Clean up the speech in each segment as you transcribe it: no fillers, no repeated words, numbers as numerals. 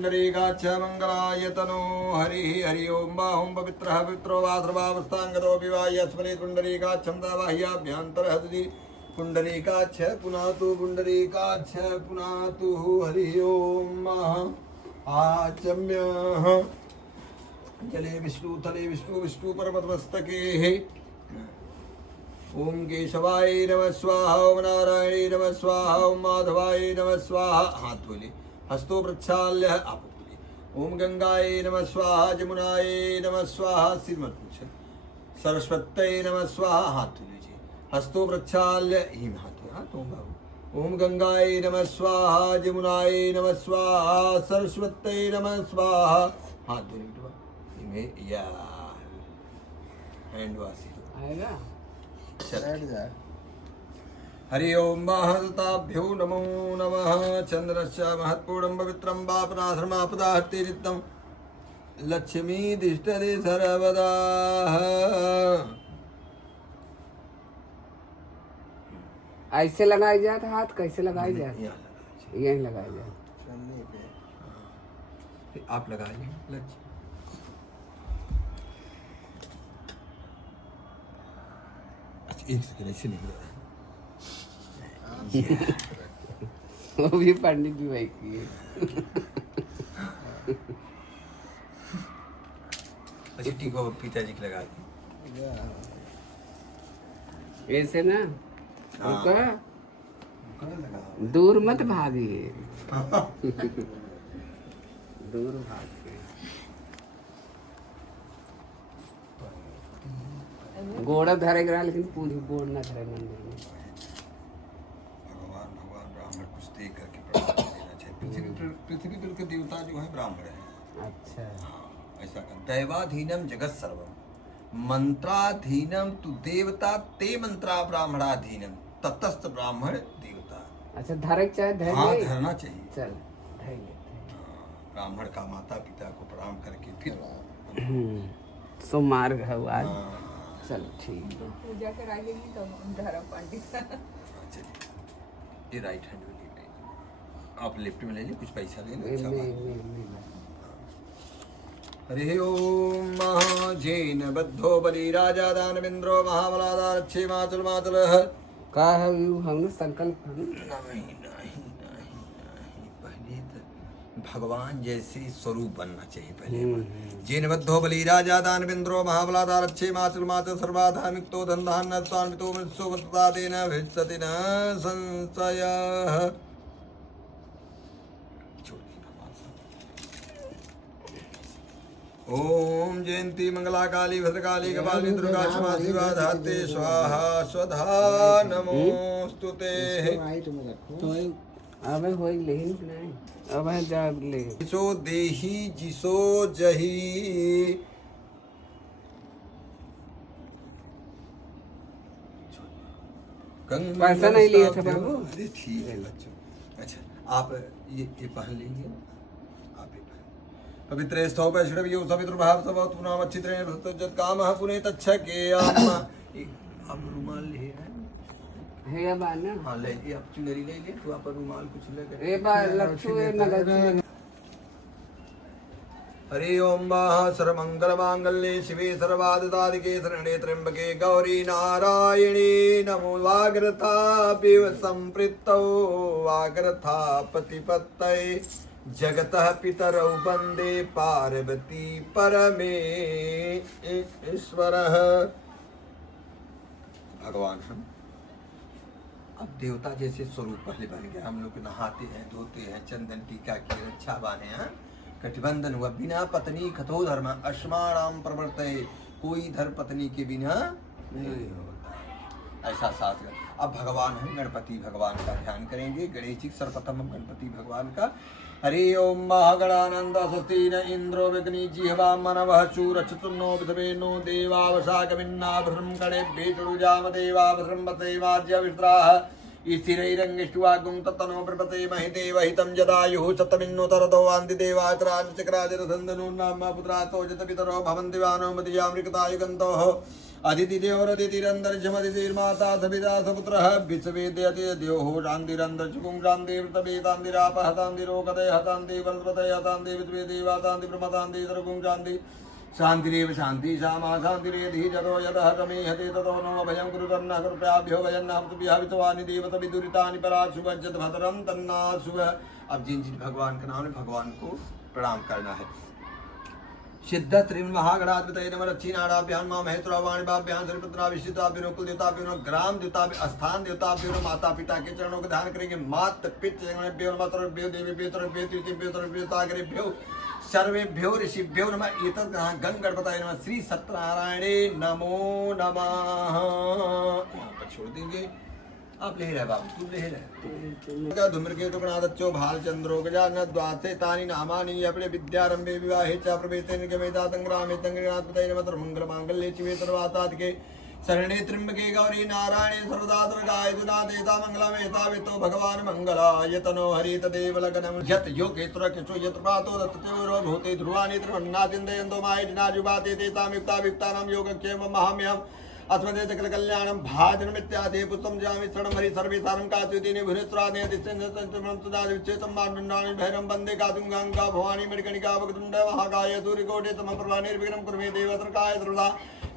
पुण्डरीकाक्ष मंगलायतनो हरि हरि ओम बाहुं पवित्रः पवित्रो वा सर्वावस्थांगतो विवा यस्मने पुण्डरीकाक्षं बाह्याभ्यन्तरः हृदि पुण्डरीकाक्ष पुनातु पुण्डरीकाक्ष पुनातु हरि ओम आचम्य जले विष्णु तले विष्णु विष्णु पर्वतमस्तके ओम केशवाय नमः स्वाहा ओम नारायणे नमः स्वाहा ओम माधवाय नमः स्वाहा हाथ धोले हस्तो प्रक्षाल्य आप बोले ओम गंगाय नमः स्वाहा जमुनाय नमः स्वाहा सिर मत पूछे सरस्वत्यै नमः स्वाहा हाथ धो लीजिए हस्तो प्रक्षाल्य हिम हाथ ओम बाबू ओम गंगाय नमः स्वाहा जमुनाय नमः स्वाहा सरस्वत्यै नमः स्वाहा हाथ धो लीजिए या हैंड वॉश आएगा हरि ओम महताभ्यो नमो नमः चंद्रस्य महत्पूर्णं पवित्रं पापनाशमापदाहर्ति नित्यं लक्ष्मी तिष्ठति सर्वदा ऐसे लगाई जाए हाथ कैसे लगाई जाए यहीं लगाई जाए आप लगाइए लक्ष्मी एक सेकंड ऐसे नहीं वो भी पंडित जी भाई की है। अच्छा ठीक हो पिताजी की लगा दी ऐसे ना हाँ। उनका दूर मत भागिए दूर भागिए गोड़ा धरेगा लेकिन पूरी गोड़ ना धरे मंदिर में। भगवान ब्राह्मण कुछ देख करके प्रसाद देना चाहिए पृथ्वी पर के देवता जो है ब्राह्मण है अच्छा ऐसा कर दैवाधीनम जगत सर्वम मंत्राधीनम तु देवता ते मंत्रा ब्राह्मणाधीनम ततस्थ ब्राह्मण देवता अच्छा धरे चाहे धरे हाँ नहीं? धरना चाहिए चल धरे लेते ब्राह्मण का माता पिता को प्रणाम करके फिर हैं। सोमवार है वो आज हाँ, चल ठीक है पूजा करा लेंगे तो धर्म पंडित चलिए ये राइट हैंड में ले लीजिए आप लेफ्ट में ले लीजिए कुछ पैसा ले लो अच्छा बात। हरि ओम महाजैन बद्धो बलि राजा दानवेंद्रो महाबलादारक्षे मातुल मातुलः का है यू हमने संकल्प नहीं पहले तो भगवान जैसे स्वरूप बनना चाहिए पहले जैन बद्धो बलि राजा दानवेंद्रो महाबलादारक्षे मातुल मातुल सर्वाधामिक्तो धनधान्य स्वान्वितो मृत्सो वर्ततादेन भित्सति न संशयः ओम जयंती मंगला काली भद्रकाली कपालिनी दुर्गा क्षमा शिवा धाते स्वाहा स्वधा नमोस्तुते तो अब हो लेकिन नहीं अब है जा ले जिसो देही जिसो जही पैसा नहीं लिया था बाबू अरे ठीक है बच्चों अच्छा आप ये पहन लीजिए आप ये पहन पवित्र स्थौ वैष्णव यो पवित्र भाव सब पुनाम अच्छित्रेण जत कामः पुने तच्छके आप रुमाल ले है अब आना हाँ ले लीजिए आप चुनरी ले लीजिए तो आप रुमाल कुछ ले ए बार लक्ष्मी नगर हरि ओम सर्वमंगल मांगल्ये शिवे सर्वादिके शरणे त्र्यंबके गौरी नारायणी नमो वाग्रथापिव संपृक्तौ वाग्रथा पतिपत्तये जगतः पितरौ वन्दे पार्वती परमेश्वरः भगवान हम अब देवता जैसे स्वरूप पहले बन गया हम लोग नहाते हैं धोते हैं चंदन टीका की रक्षा बाने हैं कटिबंधन हुआ बिना पत्नी खतो धर्म अश्माराम प्रवर्तये कोई धर पत्नी के बिना नहीं होता ऐसा शास्त्र अब भगवान हम गणपति भगवान का ध्यान करेंगे गणेश जी सर्वप्रथम हम गणपति भगवान का हरि ओम महागणानंद सस्तीन इंद्रो विघ्नि जिह्वा मनवः शूरचतुर्नो विधवेनो देवावसाकमिन्नाभृं गणेभ्ये चुरुजाम देवावसृं वसेवाज्य विश्राः स्थिरैरङ्गिष्टुवागुं तत्तनो प्रपते महिदेवहितं जदायुः शतमिन्नोतरतो वान्ति देवाचराचक्राजरसन्दनो नाम पुत्रातो जतपितरो भवन्ति वानो मदीयामृकतायुगन्तोः अदिति देवरदितिरन्तरिक्षमदितिर्माता सविता सपुत्रः विश्ववेद्यते द्योः शान्तिरन्तरिक्षुं शान्तिर्तवेतान्तिरापः शान्तिरोगतय हतान्ति वनस्पतय हतान्ति विश्वे देवातान्ति प्रमतान्ति सर्वं शान्ति शान्तिरेव शान्ति श्यामा शान्तिरेधि जतो यतः रमेहते ततो नो अभयं कुरुतन्नः कृपयाभ्यो भयन्नः तुभ्यः वितवानि देवत विदुरितानि पराशुभज्जत भद्रं तन्नाशुभ। अब जिन जिन भगवान का नाम है भगवान को प्रणाम करना है। सिद्ध त्रिम महागणाधिपतये नमः लक्ष्मीनाराभ्यां मां महेश्वरावाणिभाभ्यां श्रीपुत्राभिषिताभ्यो कुलदेवताभ्यो ग्राम देवताभ्यो स्थान देवताभ्यो माता पिता के चरणों का ध्यान करेंगे। मात पितृभ्यो नमः मातृभ्यो देवीभ्यो तरुभ्यो तृतीयभ्यो तरुभ्यो सागरेभ्यो सर्वेभ्यो ऋषिभ्यो नमः। एतद् गंगणपतये नमः। श्री सत्यनारायणे नमो नमः। यहाँ पर छोड़ देंगे। आप ले रहे बाबू, तू ले रहे। धूम्रकेतु गणाध्यक्षो भालचंद्रो गजानन द्वादशे तानि नामानि अपने विद्यारंभे विवाहे च प्रवेते निगमेता संग्रामे तंगनाथपतये नमः। मंगल मांगल्ये शिवे सर्वासाधिके शरणे त्र्यंबके गौरी नारायणे सर्वदा दुर्गाय दुनादेता मंगलमेता वितो भगवान मंगलाय तनो हरि तदेव लग्नं यत योगेश्वर किशो यत प्रातो दत्ततेरो भूते ध्रुवानि त्रिवन्ना चिन्तयन्तो माय जिनाजुबाते तेतां युक्ता विक्तानां योगक्षेम महाम्यम् अस्मदे सकल कल्याणं भाजनम् इत्यादि पुष्पं जामि शरणं हरि सर्वे सारं कात्युतिनि भुरेश्वरादे दिश्चन्द्रं सदा विच्छेदं माण्डुण्डानि भैरं वन्दे कातुं गङ्गा भवानी मणिकणिका वक्रतुण्ड महाकाय सूर्यकोटि समप्रभा निर्विघ्नं कुरु मे देव सर्वकाय सर्वदा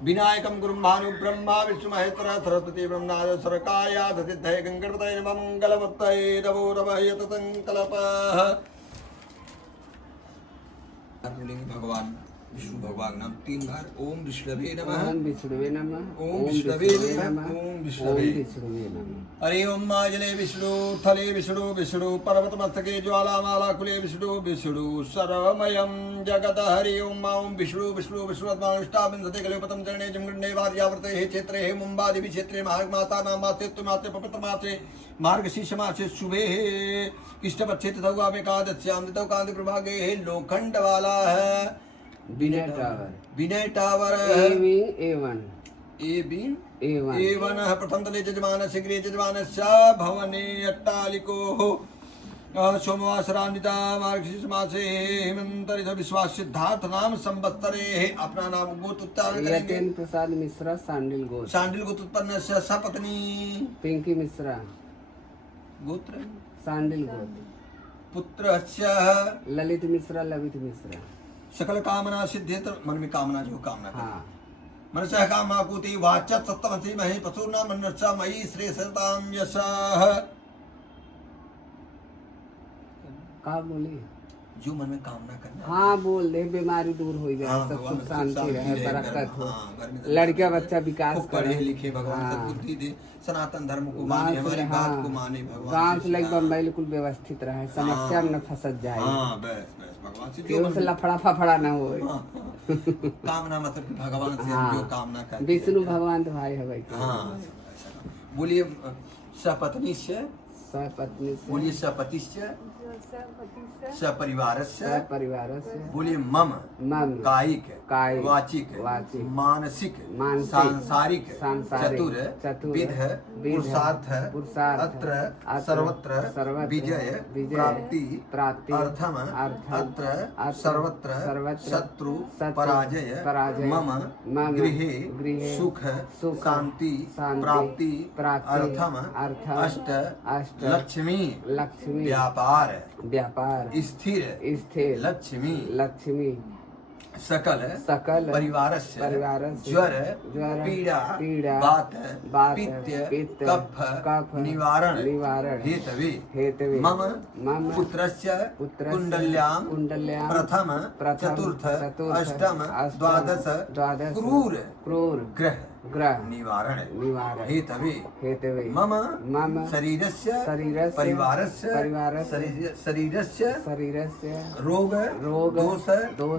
विनायकं गुरुं भानु ब्रह्मा विष्णु महेश्वर सरस्वती ब्रह्मनाद सरकाय सिद्धये गंगणपतये नमः। मंगलमूर्तये नमो नमः। यत संकल्पः भगवान विष्णु भगवान नाम 3 बार। ओम विष्णवे नमः। ओम विष्णुवे नमः। ओम विष्णवे नमः। ओम विष्णवे नमः। हरि ओम माजले विष्णु थले विष्णु विष्णु पर्वत मस्तके ज्वालामाला कुले विष्णु विष्णु सर्वमयं जगत। हरि ओम ओम विष्णु विष्णु विष्णु अष्टाविंशति कलिपतम चरणे जमगण्डे वार्यावर्ते हे क्षेत्रे हे मुंबादेवी क्षेत्रे मार्ग माता नाम मासे मासे पवित्र मासे मार्गशीर्ष मासे शुभे कृष्णपक्षे तथा एकादश्याम तथा कांति प्रभागे हे लोखंड वाला है विनय टावर। विनय टावर A1 A1 प्रथम तले यजमानस्य गृहे यजमानस्य भवने अट्टालिको सोमवासरान्विता मार्गशीर्ष मासे हेमंतरि विश्वास सिद्धार्थ नाम संवत्सरे। अपना नाम गोत्र उच्चारण करेंगे। यतेन प्रसाद मिश्रा सांडिल गोत्र। सांडिल गोत्र उत्पन्न सपत्नी पिंकी मिश्रा गोत्र सांडिल गोत्र। पुत्रस्य ललित मिश्रा लवित मिश्रा। सकल कामना सिद्ध्येत मन में कामना जो कामना हाँ मनसा कामाकुति वाचत सप्तमसि महि पशुर्ना मनसा मयि श्रेयसतां यशः। का बोले जो मन में कामना करना। हाँ बोल दे, बीमारी दूर हो जाए। हाँ, सब भगवान सुख शांति रहे, बरकत हो। हाँ, लड़का बच्चा विकास खूब पढ़े करे। लिखे भगवान हाँ। सद्बुद्धि दे, सनातन धर्म को माने, हमारी बात को माने भगवान। गाँव से लग बम्बई कुल व्यवस्थित रहे, समस्या में न फंसत जाए। हाँ बस बस भगवान से जो केहू से लफड़ा फफड़ा न हो। कामना मतलब कि भगवान से हाँ। जो कामना करते विष्णु भगवान तो भाई है भाई। हाँ बोलिए सपत्नीश्च सपत्नी से बोलिए सपतिश्च सपरिवारस्य परिवारस्य बोलिए मम मम कायिक कायिक, वाचिक वाचिक, मानसिक मानसिक, सांसारिक सांसारिक, चतुर चतुर, विध पुरुषार्थ पुरुषार्थ, अत्र अत्र, सर्वत्र सर्वत्र, विजय विजय, प्राप्ति प्राप्ति, अर्थम अर्थम, अत्र अत्र, सर्वत्र सर्वत्र, शत्रु शत्रु, पराजय पराजय, मम मम गृहे गृहे सुख सुख, शांति शांति, प्राप्ति प्राप्ति, अर्थम अर्थम, अष्ट अष्ट, लक्ष्मी लक्ष्मी, व्यापार व्यापार, स्थिर स्थिर, लक्ष्मी लक्ष्मी, सकल सकल परिवारस्य परिवारस्य ज्वर ज्वर पीड़ा पीड़ा वात पित्त पित्त कफ निवारण हेतवे हेतवे मम मम पुत्रस्य पुत्रस्य कुण्डल्यां प्रथम चतुर्थ अष्टम द्वादश क्रूर क्रूर ग्रह ग्रह निवारण हेतवे हेतवे मम मम शरीरस्य परिवारस्य शरीरस्य रोग दोष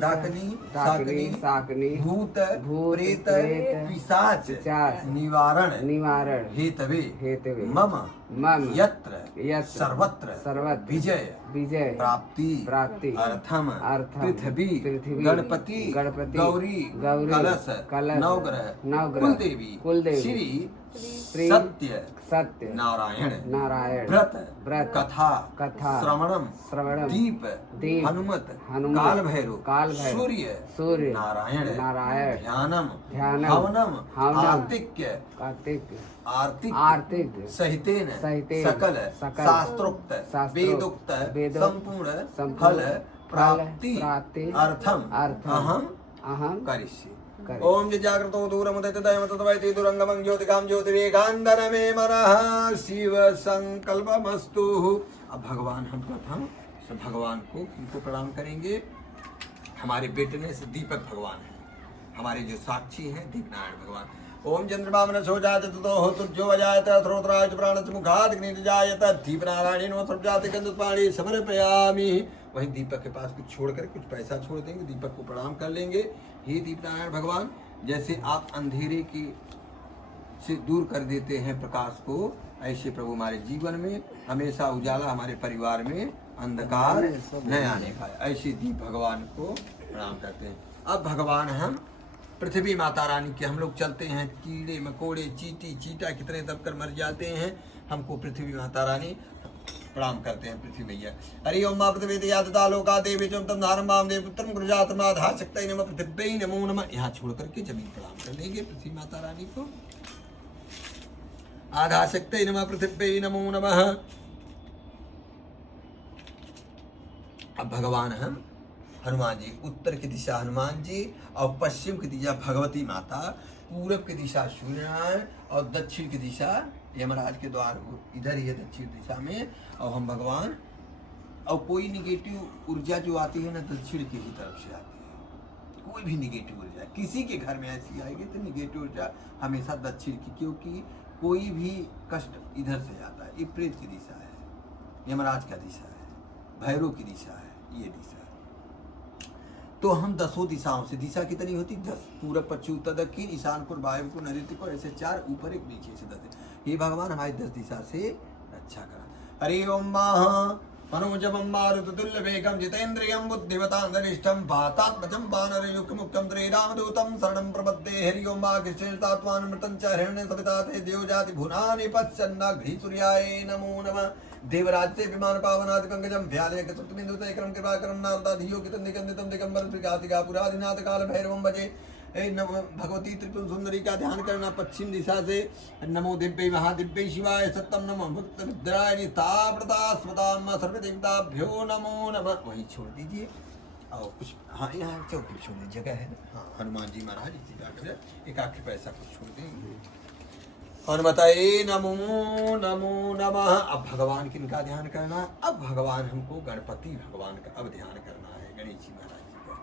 डाकनी साकनी भूत प्रेत प्रेत पिशाच निवारण हेतवे मम यत्र सर्वत्र विजय प्राप्ति अर्थम पृथ्वी गणपति गौरी कलश नवग्रह कुलदेवी श्री प्रीति सत्य सत्य नारायण नारायण व्रत व्रत कथा कथा श्रवणम दीप दीप हनुमत हनुमत काल भैरव काल भैरव सूर्य नारायण ध्यानम ध्यानम हवनम हवनम आर्तिक्य कार्तिक आर्तिक सहितेन सकल शास्त्रोक्त वेदोक्त संपूर्ण फल प्राप्ति अर्थम अहम करिष्ये। ओम जागृतो दूरमुदित दयमतद्वैति दुरंगमं ज्योतिकां ज्योतिरेकांतरमे मनः शिव संकल्पमस्तु। अब भगवान हम प्रथम भगवान को इनको प्रणाम करेंगे। हमारे बेटने से दीपक भगवान है, हमारे जो साक्षी हैं दीपनारायण भगवान। ओम चंद्रमा मनसो जात ततो हो सूर्यो अजायत श्रोत्राय प्राणस्य मुखात् अग्निर्जायत दीपनारायण नमः सर्वजाति गंधपाणि समर्पयामि। वहीं दीपक के पास कुछ छोड़कर कुछ पैसा छोड़ देंगे, दीपक को प्रणाम कर लेंगे। हे दीपनारायण भगवान, जैसे आप अंधेरे की से दूर कर देते हैं प्रकाश को, ऐसे प्रभु हमारे जीवन में हमेशा उजाला, हमारे परिवार में अंधकार न आने पाए, ऐसे दीप भगवान को प्रणाम करते हैं। अब भगवान हम पृथ्वी माता रानी के हम लोग चलते हैं, कीड़े मकोड़े चींटी चीटा कितने दबकर मर जाते हैं, हमको पृथ्वी माता रानी प्रणाम करते हैं। पृथ्वी मैया हरि ओम मां पृथ्वी यादता लोका देवी चम तम नारम माम देव पुत्रम गुरुजातमा धा शक्ति नमः पृथ्वी नमो नमः। यहाँ छोड़ करके जमीन प्रणाम कर लेंगे पृथ्वी माता रानी को। आधा शक्ति नमः पृथ्वी नमो नमः। अब भगवान हम हनुमान जी, उत्तर की दिशा हनुमान जी और पश्चिम की दिशा भगवती माता, पूरब की दिशा सूर्यनारायण और दक्षिण की दिशा यमराज के द्वार इधर ही है दक्षिण दिशा में। और हम भगवान, और कोई निगेटिव ऊर्जा जो आती है ना दक्षिण की ही तरफ से आती है, कोई भी निगेटिव ऊर्जा किसी के घर में ऐसी आएगी तो निगेटिव ऊर्जा हमेशा दक्षिण की, क्योंकि कोई भी कष्ट इधर से आता है। ये प्रेत की दिशा है, यमराज का दिशा है, भैरव की दिशा है, ये दिशा है। तो हम 10 दिशाओं से, दिशा कितनी होती 10, पूरब पश्चिम उत्तर दक्षिण ईशान को वायव्य को नैऋत्य को, ऐसे 4 ऊपर एक नीचे से 10। ये भगवान हमारी 10 दिशा से रक्षा करा। हरि ओम मनोजवम मारुतुल्य वेगम जितेन्द्रियं बुद्धिमतां वरिष्ठं वातात्मजं वानरयुक्तमुक्तं श्रीरामदूतं शरणं प्रपद्ये। हरि ओम कृष्णेतात्मानमृतं च हिरण्यं सविता ते देवजाति भुवनानि पश्यन्नाघ्रि सूर्याय नमो नमः। देवराज से विमान पावनादि पंकजम व्यालय कृतबिंदु क्रम कृपाकरम नारदा धियो कितंदिकंदितम दिगंबर त्रिकातिका पुरादिनाथ काल भैरवम भजे। भगवती त्रिपुर सुंदरी का ध्यान करना पश्चिम दिशा से। नमो दिव्य महादिव्य शिवाय सत्यम नमो भक्त विद्राय निताप्रता स्मताम सर्वदेवताभ्यो नमो नमः। वहीं छोड़ दीजिए और कुछ, हाँ यहाँ चौकी छोड़ दीजिए, जगह है ना, हाँ हनुमान जी महाराज इसी जाकर एक आखिरी पैसा कुछ छोड़ देंगे और बताए नमो नमो नमः। अब भगवान किनका ध्यान करना, अब भगवान हमको गणपति भगवान का अब ध्यान करना है, गणेश जी महाराज जी का।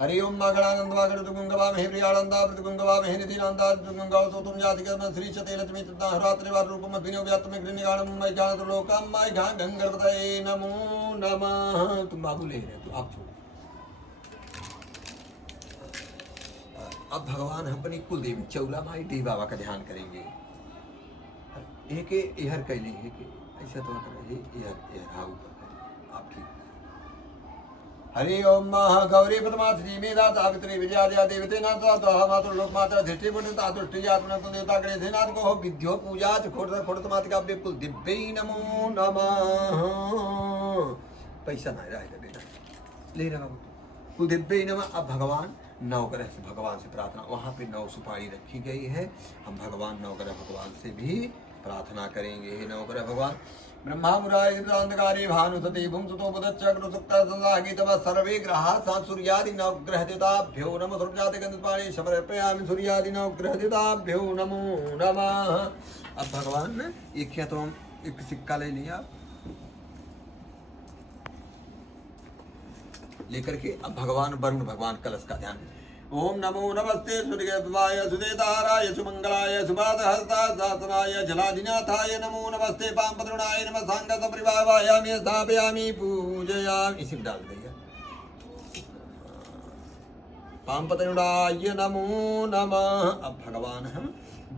हरि ओम गणानंद वागुंगवा महे प्रियानंदा प्रतिगुंगवा महे निधिनंदा प्रतिगुंगवा तो तुम जाति कर्म श्री चते लक्ष्मी तथा हरात्रि वार रूपम विनो व्यात्म गृहनिगाणम मय ज्ञान लोकम मय घान गंगरदये नमो नमः। तुम बाबू ले रहे तो आप छोड़ो। अब भगवान हम अपनी कुल देवी चौला माई देवी बाबा का ध्यान करेंगे। एक एहर कैले है कि ऐसा तो करेंगे, एहर हाँ ऊपर आप ठीक। हरि ओम गौरी पद्माथ जी मेधा सावित्री विजया देवते नाथ मातृ लोक माता धृष्टि पुण्यता दृष्टि आत्मना कुल देवता गणेश नाथ को विद्यो पूजा खोट मातिका कुल दिव्य नमो नमः। पैसा ना रहेगा बेटा, ले रहा कुल दिव्य नमः। अब भगवान नवग्रह से भगवान से प्रार्थना, वहाँ पे 9 सुपारी रखी गई है, हम भगवान नवग्रह भगवान से भी प्रार्थना करेंगे। हे नवग्रह भगवान ब्रह्मा मुरारी अंधकारे भानुसते भुंसतो बुधच्चक्र सुक्ता संसागितव सर्वे ग्रहा सा सूर्यादि नवग्रह देवताभ्यो नमः। सर्वजाति गंधपाणि समर्पयामि सूर्यादि नवग्रह देवताभ्यो नमो नमः। अब भगवान ने एक या तो हम एक सिक्का ले लिया लेकर के, अब भगवान वरुण भगवान कलश का ध्यान। ओम नमो नमस्ते सूर्यदेवाय सुदेताराय सुमंगलाय सुभातहस्तासनाय जलाधिनाथाय नमो नमस्ते पांपतरुणाय नमः। सांगत परिवावायामि स्थापयामि पूजयामि, इसी में डाल दिया। पांपतरुणाय नमो नमः। अब भगवान हम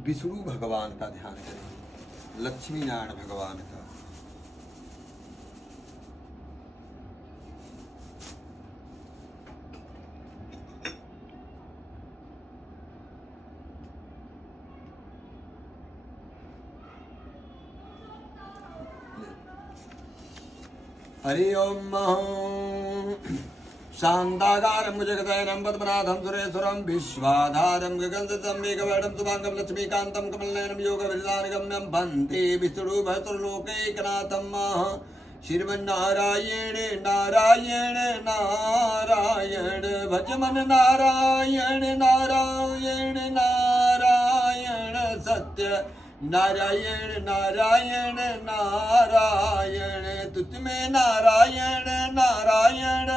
विष्णु भगवान का ध्यान करेंगे, लक्ष्मी नारायण भगवान का। हरि ओम शांताकारं जगदयनं पद्मनाभं सुरेश्वरं विश्वाधारं गगनसदृशं मेघवर्णं शुभांगं लक्ष्मीकान्तं कमलनयनं योगविरदानगम्यं वन्दे विष्णुभर्तृलोकैकनाथं श्रीमन्नारायण नारायण नारायण भजमन नारायण नारायण नारायण सत्य नारायण नारायण नारायण तुझ में नारायण नारायण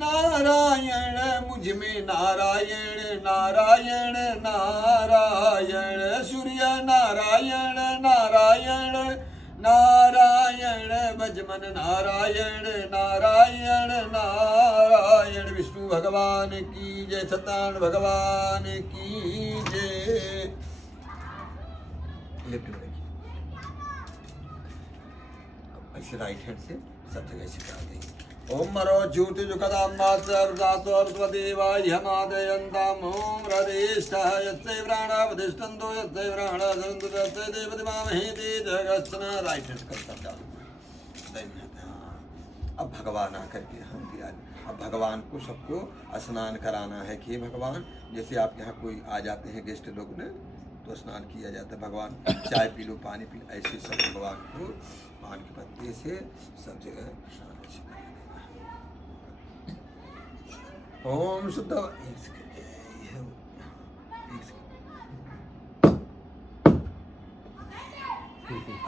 नारायण मुझ में नारायण नारायण नारायण सूर्य नारायण नारायण नारायण भजमन नारायण नारायण नारायण विष्णु भगवान की जय सत्यान भगवान की जय। लेफ्ट में रखिए, ऐसे राइट हैंड से सब जगह सिखा देंगे। ओम मरो ज्योति जुकदाम्बादेवाह्यमादयन्ताम् ओम हृदेष्ठः यत्ते प्राणावधिष्ठन्तो यत्ते प्राणाधरन्तु यत्ते देवतिमामहे तेजगस्न। राइट हैंड करता जाओ। अब भगवान आकर के हम भी अब भगवान को सबको स्नान कराना है कि भगवान जैसे आप यहाँ कोई आ जाते हैं गेस्ट लोग ने तो स्नान किया जाता है। भगवान चाय पी लो पानी पी लो, ऐसे सब भगवान को पान के पत्ते से सब जगह स्नान ओम शुद्ध।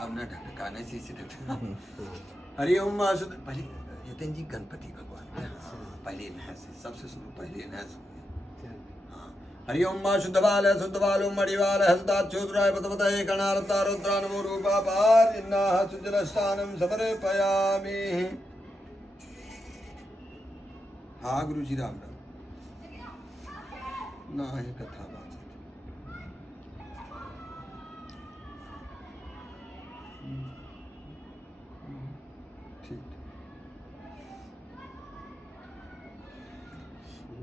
अब न ढकाने से हरि ओम शुद्ध। पहले यतन जी गणपति भगवान पहले नहर से सबसे शुरू पहले नहर से। हरि ओम शुद्ध बालो मणिवाल हस्ताच्युतराय पतपतये कणारता रुद्रानमो रूपा पारिन्नाः सुजलस्नानं समर्पयामि। हाँ गुरु जी राम राम ना है कथा बात ठीक।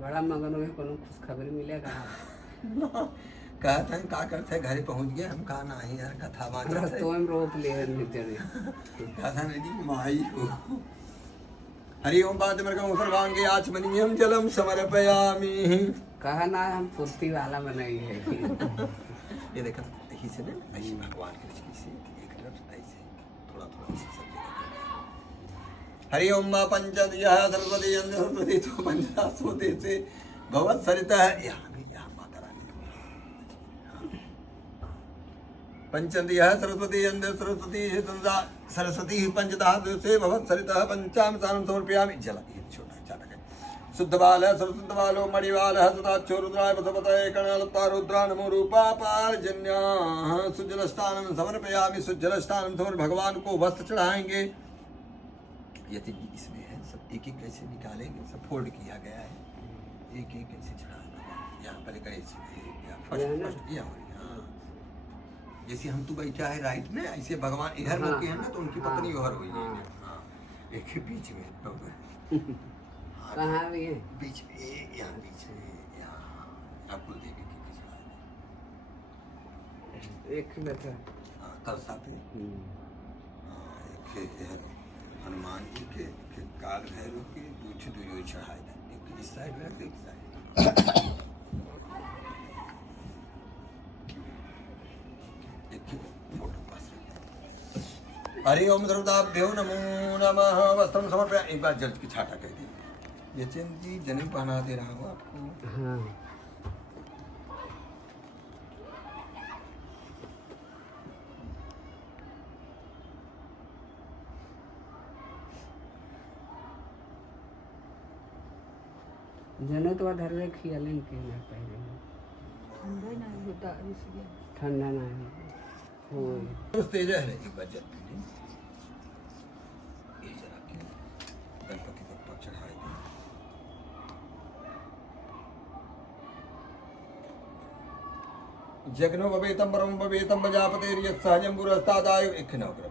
बड़ा मगन हुए कोनो खुशखबरी मिलेगा। कहते हैं का करते घरे पहुंच गए हम कहा नहीं यार कथा बात तो हम रोक ले कथा नहीं जी माई हो। हरि ओम पादमर्गम सर्वांगे आचमनीयम जलम समर्पयामि। कहा ना हम फुर्ती वाला बनाई है। ये देखा यही से ना ऐसे भगवान की रचना से एक तरफ ऐसे थोड़ा थोड़ा सब जगह। हरि ओम पंचदयः सरस्वती सरस्वती तो पंचास्वती से भगवत सरितः यहाँ माता रानी पंचदयः सरस्वती सरस्वती सरस्वती पंचदः से भगवत सरितः पंचामृतानं समर्पयामि। जला ये छोटा चाटक है। शुद्ध बाल सरस्वती बालो मणिवाल सदाच्यो रुद्राय पतपतये कणालता रुद्रानमो रूपा पारजन्याः सुजलस्नानं समर्पयामि। सुजलस्नानं समर्प भगवान को वस्त्र चढ़ाएंगे। यति इसमें है सब एक एक कैसे निकालेंगे सब फोल्ड किया गया है एक एक कैसे चढ़ाना। यहाँ पर कैसे फर्स्ट यहाँ हो रही जैसे हम तो बैठा है राइट में ऐसे भगवान इधर मुके हैं ना तो उनकी पत्नी उधर हुई है एक बीच में कहाँ भी है बीच में यहाँ बीच में यहाँ आपको देवी की एक ही बैठा कलसा पे एक हनुमान जी के काल भैरव के दूछ दुयो चढ़ाए एक इस साइड में एक साइड। हरि ओम सर्वदाभ्यो नमो नमः। वस्त्रम समर्पया एक बार जल की छाटा कह दी। ये चंद जी जनेऊ पहना दे रहा हूँ आपको। हाँ जने तो धर रखी लेकिन ना पहले ठंडा नहीं होता इसलिए ठंडा नहीं हो तेज है एक बार जल पी ली। ये जरा के गणपति के ऊपर चढ़ाए दी। जगनो भवेतम परम भवेतम प्रजापतेर यत् सहजम पुरस्तादाय एक नवग्रह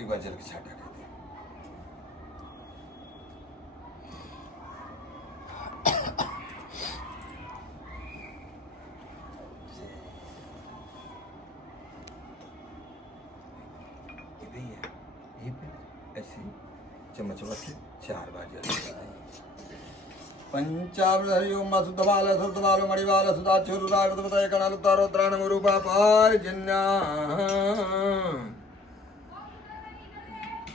एक बार जल की छाटा कर दे। यहीं पे ऐसे चमचवा से 4 बार जल लगाए। पंचामृतहरिओम सुतबाल सुतबाल मणिबाल सुदाचुरुरागतपतये कणालुतारोद्राणमुरूपापार्जन्या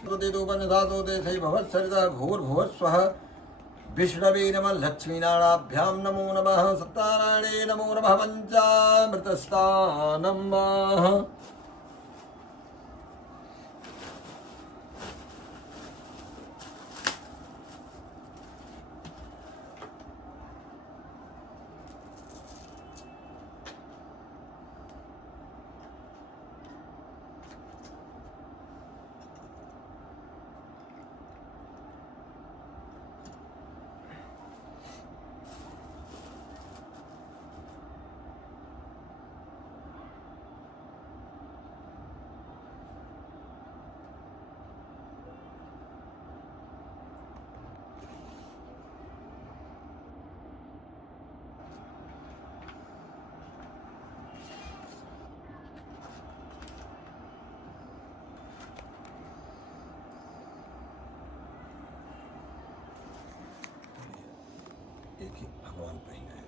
प्रतिदोपनिधातोते सै भवत्सरितः भूर्भुवस्वः विष्णवे नमः लक्ष्मीनाराभ्यां नमो नमः सत्यानारायणे नमो नमः पंचामृतस्नानं देखिए भगवान पहना है।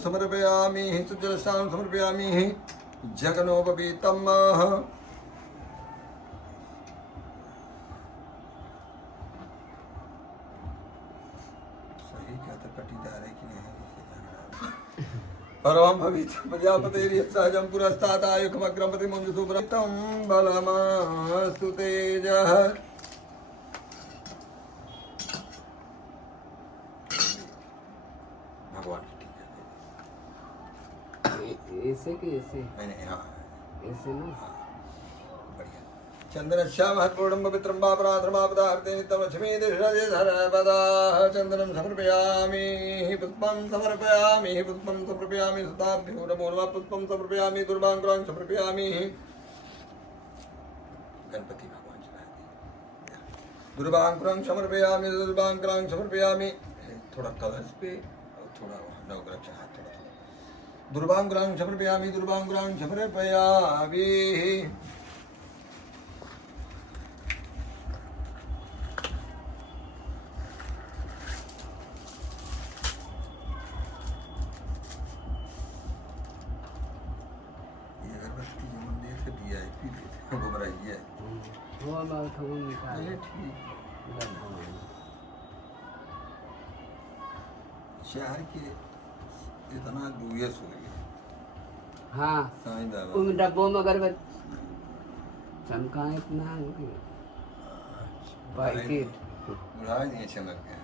समर्पयामि सुजलस्नानं समर्पयामि जगनोपवीतम् परम भविष्य प्रजापति सहजं पुरस्तादायुखमग्रं प्रतिमुञ्जसुप्रतं बलमास्तु तेजः। भगवान की टीका ऐसे कि ऐसे मैंने यहाँ ऐसे ना बढ़िया चंदनश्याम हरिपूर्णं पवित्रं पापरात्रमापदार्थे नित्यलक्ष्मी दिशरजधरपदा चन्दनं समर्पयामि पुष्पं समर्पयामि पुष्पं समर्पयामि सुताभ्यो नमो नमः पुष्पं समर्पयामि दुर्वाङ्कुरां समर्पयामि गणपति भगवान चढ़ा दिए दुर्वाङ्कुरां समर्पयामि दुर्वाङ्कुरां समर्पयामि थोड़ा कलश पे और थोड़ा नवग्रह चढ़ा थोड़ा दुर्वाङ्कुरां समर्पयामि दुर्वाङ्कुरां समर्पयामि घूम रही है वो बात हम निकाल शहर के इतना डूयस हो गया। हाँ साईं बाबा उन डब्बों में अगरबत्ती चमका इतना पैकेट बुढ़ा नहीं चमक गया।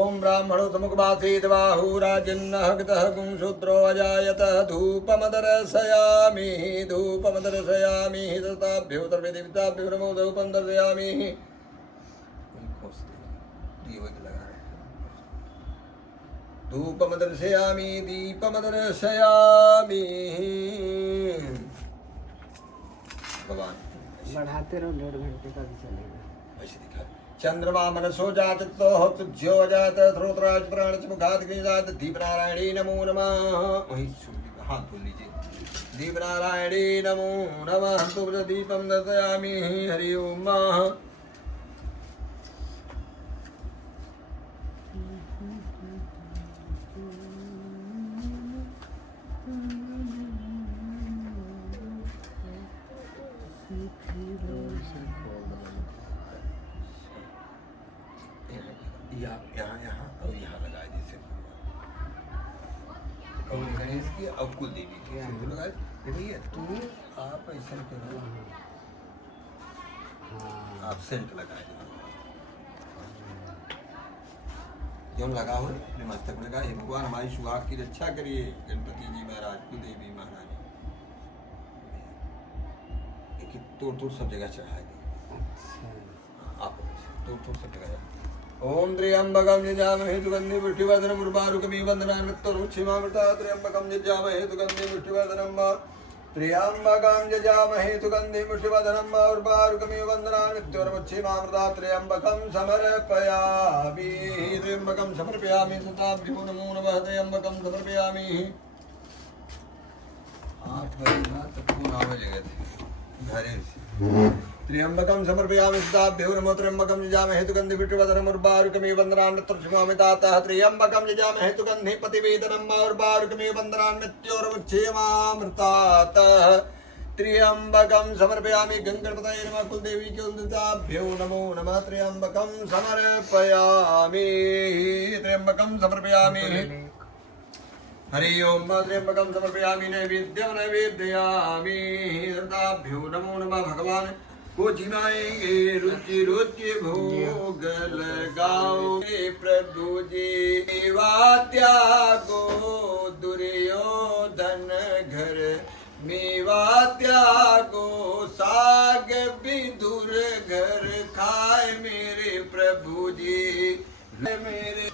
ओम ब्राह्मणो समुखमासीत् बाहुराजन्नः गतः गुंशूत्रो अजायत धूपमदर्शयामि धूपमदर्शयामि तताभ्यो सर्वेदेवताभ्यो नमो धूपं दर्शयामि। धूपमदर्शयामि दीपमदर्शयामि। भगवान बढ़ाते रहो 1.5 घंटे का भी चलेगा। ऐसे दिखा चंद्रमा मनसो जातो तुज्यो जात श्रोत्राज प्राणच मुखात गृहीत दीपनारायणे नमो नमः। वही हाथ बोल लीजिए दीपनारायणे नमो नमः। तो दीपम दर्शयामि हरि ओम। यहाँ यहाँ और यहाँ लगाए जैसे और गणेश की और कुल देवी की सिंदूर लगाए। भैया तू आप ऐसा करो आप सेंट लगाए जो लगा हो अपने मस्तक में लगाए। भगवान हमारी सुहाग की रक्षा करिए गणपति जी महाराज कुल देवी महाराज तोड़ तोड़ सब जगह चढ़ाए दी। आप तोड़ तोड़ सब जगह ओम त्र्यंबकं यजामहे सुगन्धिं पुष्टिवर्धनम् उर्वारुकमिव बन्धनान् मृत्युर्मुक्षीमामृता त्र्यंबकं यजामहे सुगन्धिं पुष्टिवर्धनम् त्र्यंबकं यजामहे सुगन्धिं पुष्टिवर्धनम् उर्वारुकमिव बन्धनान् मृत्युर्मुक्षीमामृता त्र्यंबकं समर्पयामि त्र्यंबकं समर्पयामि तथाभ्यो नमो नमः त्र्यंबकं समर्पयामि 8 बजे रात तक फोन आवे जगह थे घरे से त्र्यंबकं समर्पयामि सदाभ्यो नमो त्र्यंबकं यजामहे सुगन्धिं पुष्टिवर्धनम् उर्वारुकमिव बन्धनान् मृत्युर्मुक्षीमामृतातः त्र्यंबकं यजामहे सुगन्धिं प्रतिवेदनम् उर्वारुकमिव बन्धनान् मृत्युर्मुक्षीमामृतातः त्र्यंबकं समर्पयामि गंगणपतये नमः कुलदेवी कुलदेवताभ्यो नमो नमः त्र्यंबकं समर्पयामि त्र्यंबकं समर्पयामि हरि ओम त्र्यंबकं समर्पयामि नैवेद्यं नैवेदयामि सदाभ्यो नमो नमः भगवान को जिनाएंगे रुचि रुचि भोग लगाओगे प्रभु जी मेवा त्यागो दुर्योधन घर मेवा त्यागो साग विदुर घर खाए मेरे प्रभु जी मेरे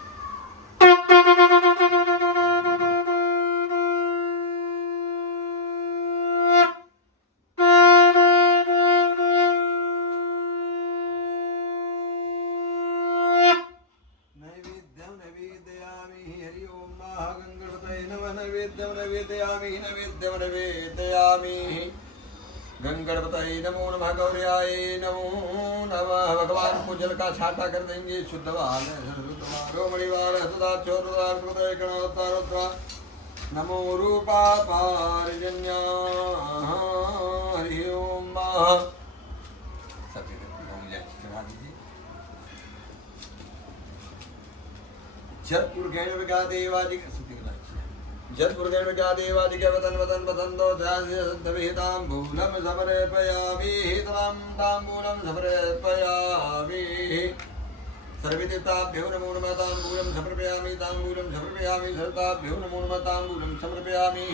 गंगणपतये नमो नमः गौर्याय नमो नमः भगवान को जल का छाटा कर देंगे शुद्ध नमो रूपा पारिजन्या हरि ओम जयपुर गैन विगा देवादि जयपुर गैन विगा देवादि के वतन वतन वतन दो तांबूलम समर्पयामि तांबूलम समर्पयामि सर्वे देवताभ्यो नमो नमः तांबूलम समर्पयामि सर्वताभ्यो नमो नमः तांबूलम समर्पयामि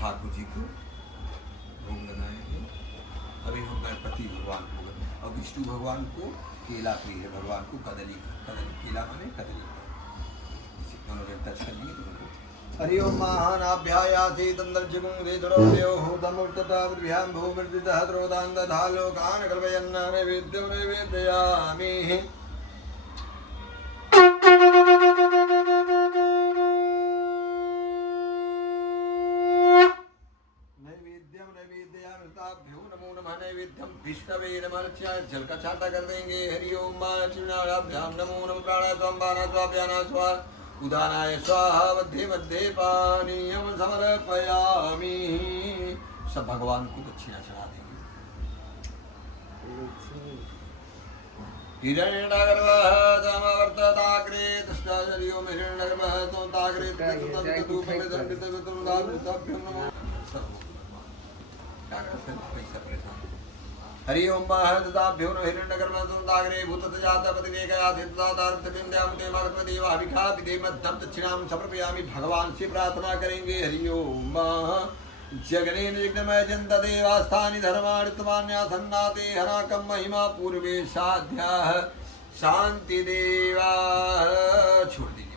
ठाकुर जी को भोग लगाएंगे अभी हम गणपति भगवान को और विष्णु भगवान को केला प्रिय है भगवान को कदली केला माने कदली दोनों को टच कर लेंगे दोनों को हरि ओम महानाभ्यायाति तंदर्जगुं रेदरोदेव होतमुक्तताभ्यां भूमिर्दितः द्रोदान् दधालोकान् कल्पयन् नैवेद्यं नैवेदयामि विष्णवे नमः जल का छाटा कर देंगे हरि ओम मानभ्याम नमो नमः प्राणाय स्वाम्बाना स्वाभ्याना स्वा उदानाय स्वाहा मध्ये मध्ये पानीयम समर्पयामि सब भगवान को दक्षिणा चढ़ा देंगे हिरण्यगर्भः तमावर्तताग्रे तस्मादरियो हिरण्यगर्भः तोताग्रे हरि ओम महदाभ्यो नो हिरण्यगर्भसुताग्रे भूतजातपतिरेकयाधितादार्थिविन्द्यामुते मगत्वदेवाभिखाभिदेमद्धं दक्षिणां समर्पयामि भगवान से प्रार्थना करेंगे हरि ओम जगनेन यज्ञमय जन्तदेवास्थानि धर्माणि त्वान्यासन्नाते हराकं महिमा पूर्वे साध्याः शांति देवा छोड़ दीजिए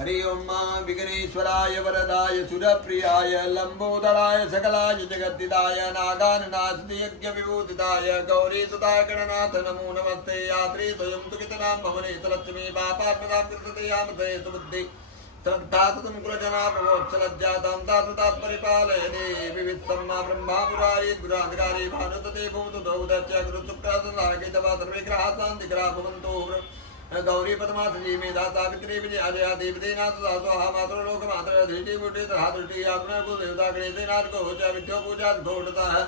हरि ओम विघ्नेश्वराय वरदाय सुरप्रियाय लंबोदराय सकलाय जगद्दिदाय नागाननाथ यज्ञ विभूतिदाय गौरी सुताय गणनाथ नमो नमस्ते यात्री स्वयं तुकितनां भवने तलक्ष्मी पापात्मदां कृतयामते सुबुद्धि तद्धातुं कुलजना प्रवोत्सलज्जातां तातुतात् परिपालय देवी वित्तम्मा ब्रह्मापुराये गुराधिकारी भानुतते भूतु दौदच्च गुरुचुक्रासनाकेतवा सर्वे ग्रहाः शान्तिग्रहा भवन्तु गौरी पद्मासजी में दाता पितृ विजय अजया देवदेनाथ स्वाहा मातृ लोक मातृ धृति मुठि तथा दृष्टि अपना को देवता गणेशनाथ को हो जाए विद्या पूजा घोटता है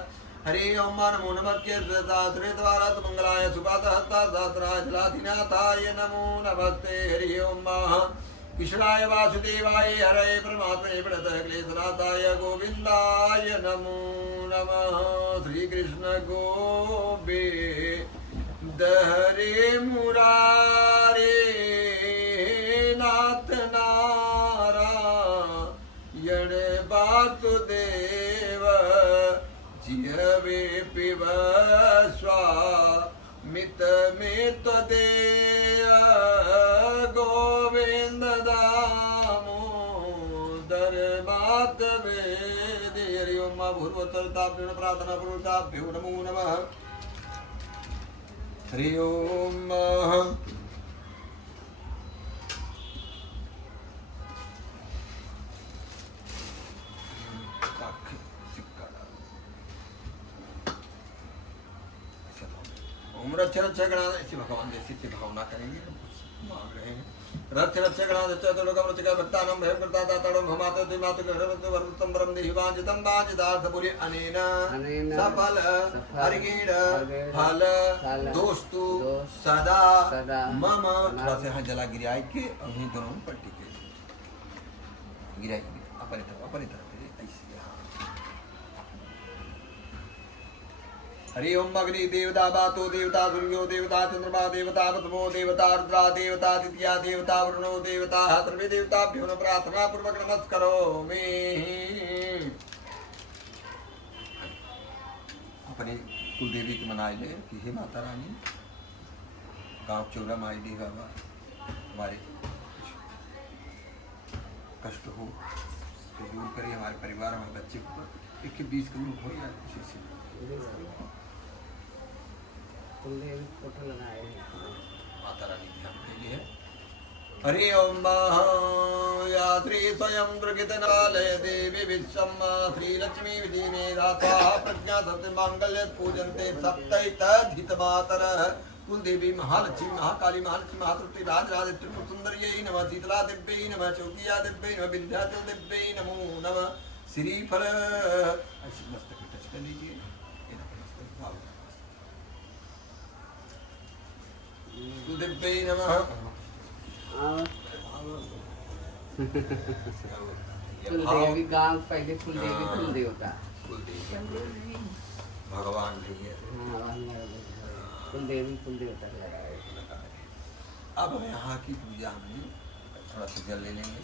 हरि ओम नमो नमः के शास्त्रे द्वारा मंगलाय सुपात हस्ता शास्त्राय जलाधिनाथाय नमो नमस्ते हरि ओम कृष्णाय वासुदेवाय हरे परमात्मने प्रणत क्लेशनाथाय गोविंदाय नमो नमः श्री कृष्ण गोविंद हरे मुरारे नाथ नारायण वासुदेव जिय पिब स्वामितमित देय गोविंद दामोदर बात वेदे। हरि ओम भूर्वतरताभ्यो प्रार्थना पूर्वताभ्यो नमो नमः। हरि ओम। ओम रक्ष रक्ष गणाध ऐसी भगवान जैसी भावना करेंगे। मांग रहे हैं रक्ष रक्ष गणाध चतुर्गम रचक भक्तानां भयं करता तातड़ं भमातो दिमातो गणपति वरदतं वरं देहि वांछितं वांछितार्थ बोले अनेन सफल हरिगीण फल दोस्तु सदा मम। थोड़ा से यहाँ जला गिराए के वहीं दोनों पट्टी के गिराए अपनी तरफ ऐसे। हरि ओम अग्नि देवता बातो देवता सूर्यो देवता चंद्रमा देवता पद्मो देवता रुद्रा देवता दित्या देवता वरुणो देवता सर्वे देवताभ्यो नमः प्रार्थना पूर्वक नमस्करोमि। अपने कुलदेवी के मनाए ले कि हे माता रानी गांव चौरा माई दे बाबा हमारे कष्ट हो तो दूर करिए हमारे परिवार हमारे बच्चे को 21 करोड़ हो या कुछ ऐसे फोटो लगाए माता रानी ध्यान के लिए। हरि ओम या श्री स्वयं प्रकृतनालय देवी विश्वम श्री लक्ष्मी विधि में राधा प्रज्ञा सत्य मांगल्य पूजनते सप्तैतधित मातर। कुलदेवी महालक्ष्मी महाकाली महालक्ष्मी महातृप्ति राजराज त्रिपुर सुंदर्यै नमः। शीतला दिव्यै नमः। चौकिया दिव्यै नमः। विंध्याचल दिव्यै नमो नमः। श्रीफल ऐसे मस्तक पे टच कर लीजिए। दिव्यै नमः। कुलदेवी गांव पहले कुलदेवी कुल देवता भगवान नहीं है। कुलदेवी कुल देवता लगाए। अब यहाँ की पूजा हमने थोड़ा सा जल ले लेंगे।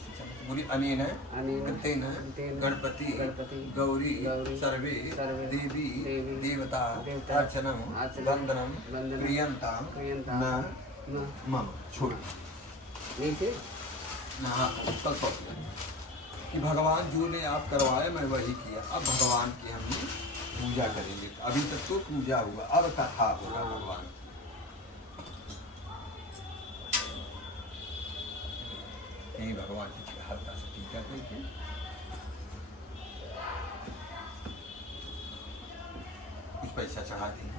बोली अनेन कृतेन गणपति गौरी सर्वे देवी देवता अर्चनम वंदनम प्रियंताम मम छोड़ नीचे कि भगवान जो ने आप करवाए मैं वही किया। अब भगवान की हमने पूजा करेंगे। अभी तक तो पूजा हुआ अब कथा होगा भगवान। यही भगवान की हल्का से टीका करके कुछ पैसा चढ़ा देंगे।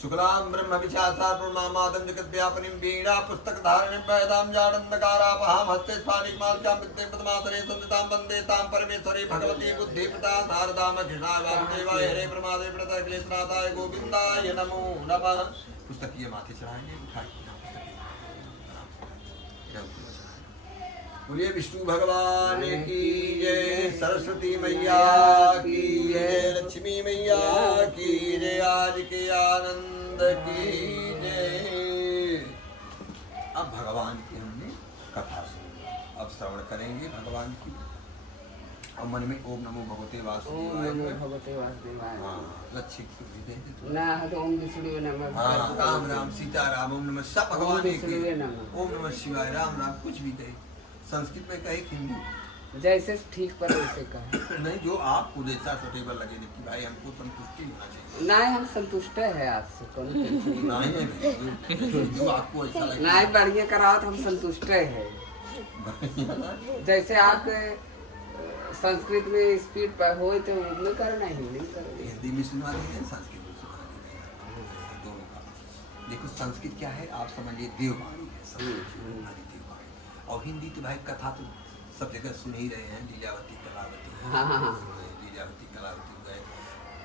शुक्लां ब्रह्म विचासा पूर्णामादं जगद्व्यापिनीं वीणा पुस्तक धारणीं वेदां जानन्दकारापहां हस्ते स्फालिकमाल्यां विद्ये पद्मासने संस्थितां वन्दे तां परमेश्वरी भगवती बुद्धिप्रदा शारदां वासुदेवाय हरे प्रमादे प्रणताय क्लेशनाथाय गोविन्दाय नमो नमः। पुस्तक ये माथे चढ़ाएंगे उठाइए। बोलिए विष्णु भगवान की जय। सरस्वती मैया की जय। लक्ष्मी मैया की जय। आज के आनंद की जय। अब भगवान की हमने कथा सुनी। अब श्रवण करेंगे भगवान की। और मन में ओम नमो भगवते वासुदेवाय। हाँ लक्ष्य को भी दे दे ना तो ओम विष्णु नमः। हाँ राम राम सीता राम ओम नमः सब भगवान एक ही। ओम नमः शिवाय राम राम कुछ भी कहे। संस्कृत में कहे हिंदी जैसे ठीक पर वैसे कहे। नहीं जो आपको जैसा सुटेबल लगे कि भाई हमको संतुष्टि होना चाहिए। नहीं हम संतुष्ट है आपसे कौन नहीं जो आपको ऐसा लगे नहीं बढ़िया कराओ तो हम संतुष्ट है। जैसे आप संस्कृत में स्पीड पर हो तो उनमें करना हिंदी करोगे। हिंदी में सुना देंगे संस्कृत में सुना देंगे दोनों का। देखो संस्कृत क्या है आप समझिए देववाणी है। और हिंदी तो भाई कथा तो सब जगह सुन ही रहे हैं। लीलावती कलावती लीलावती कलावती गए।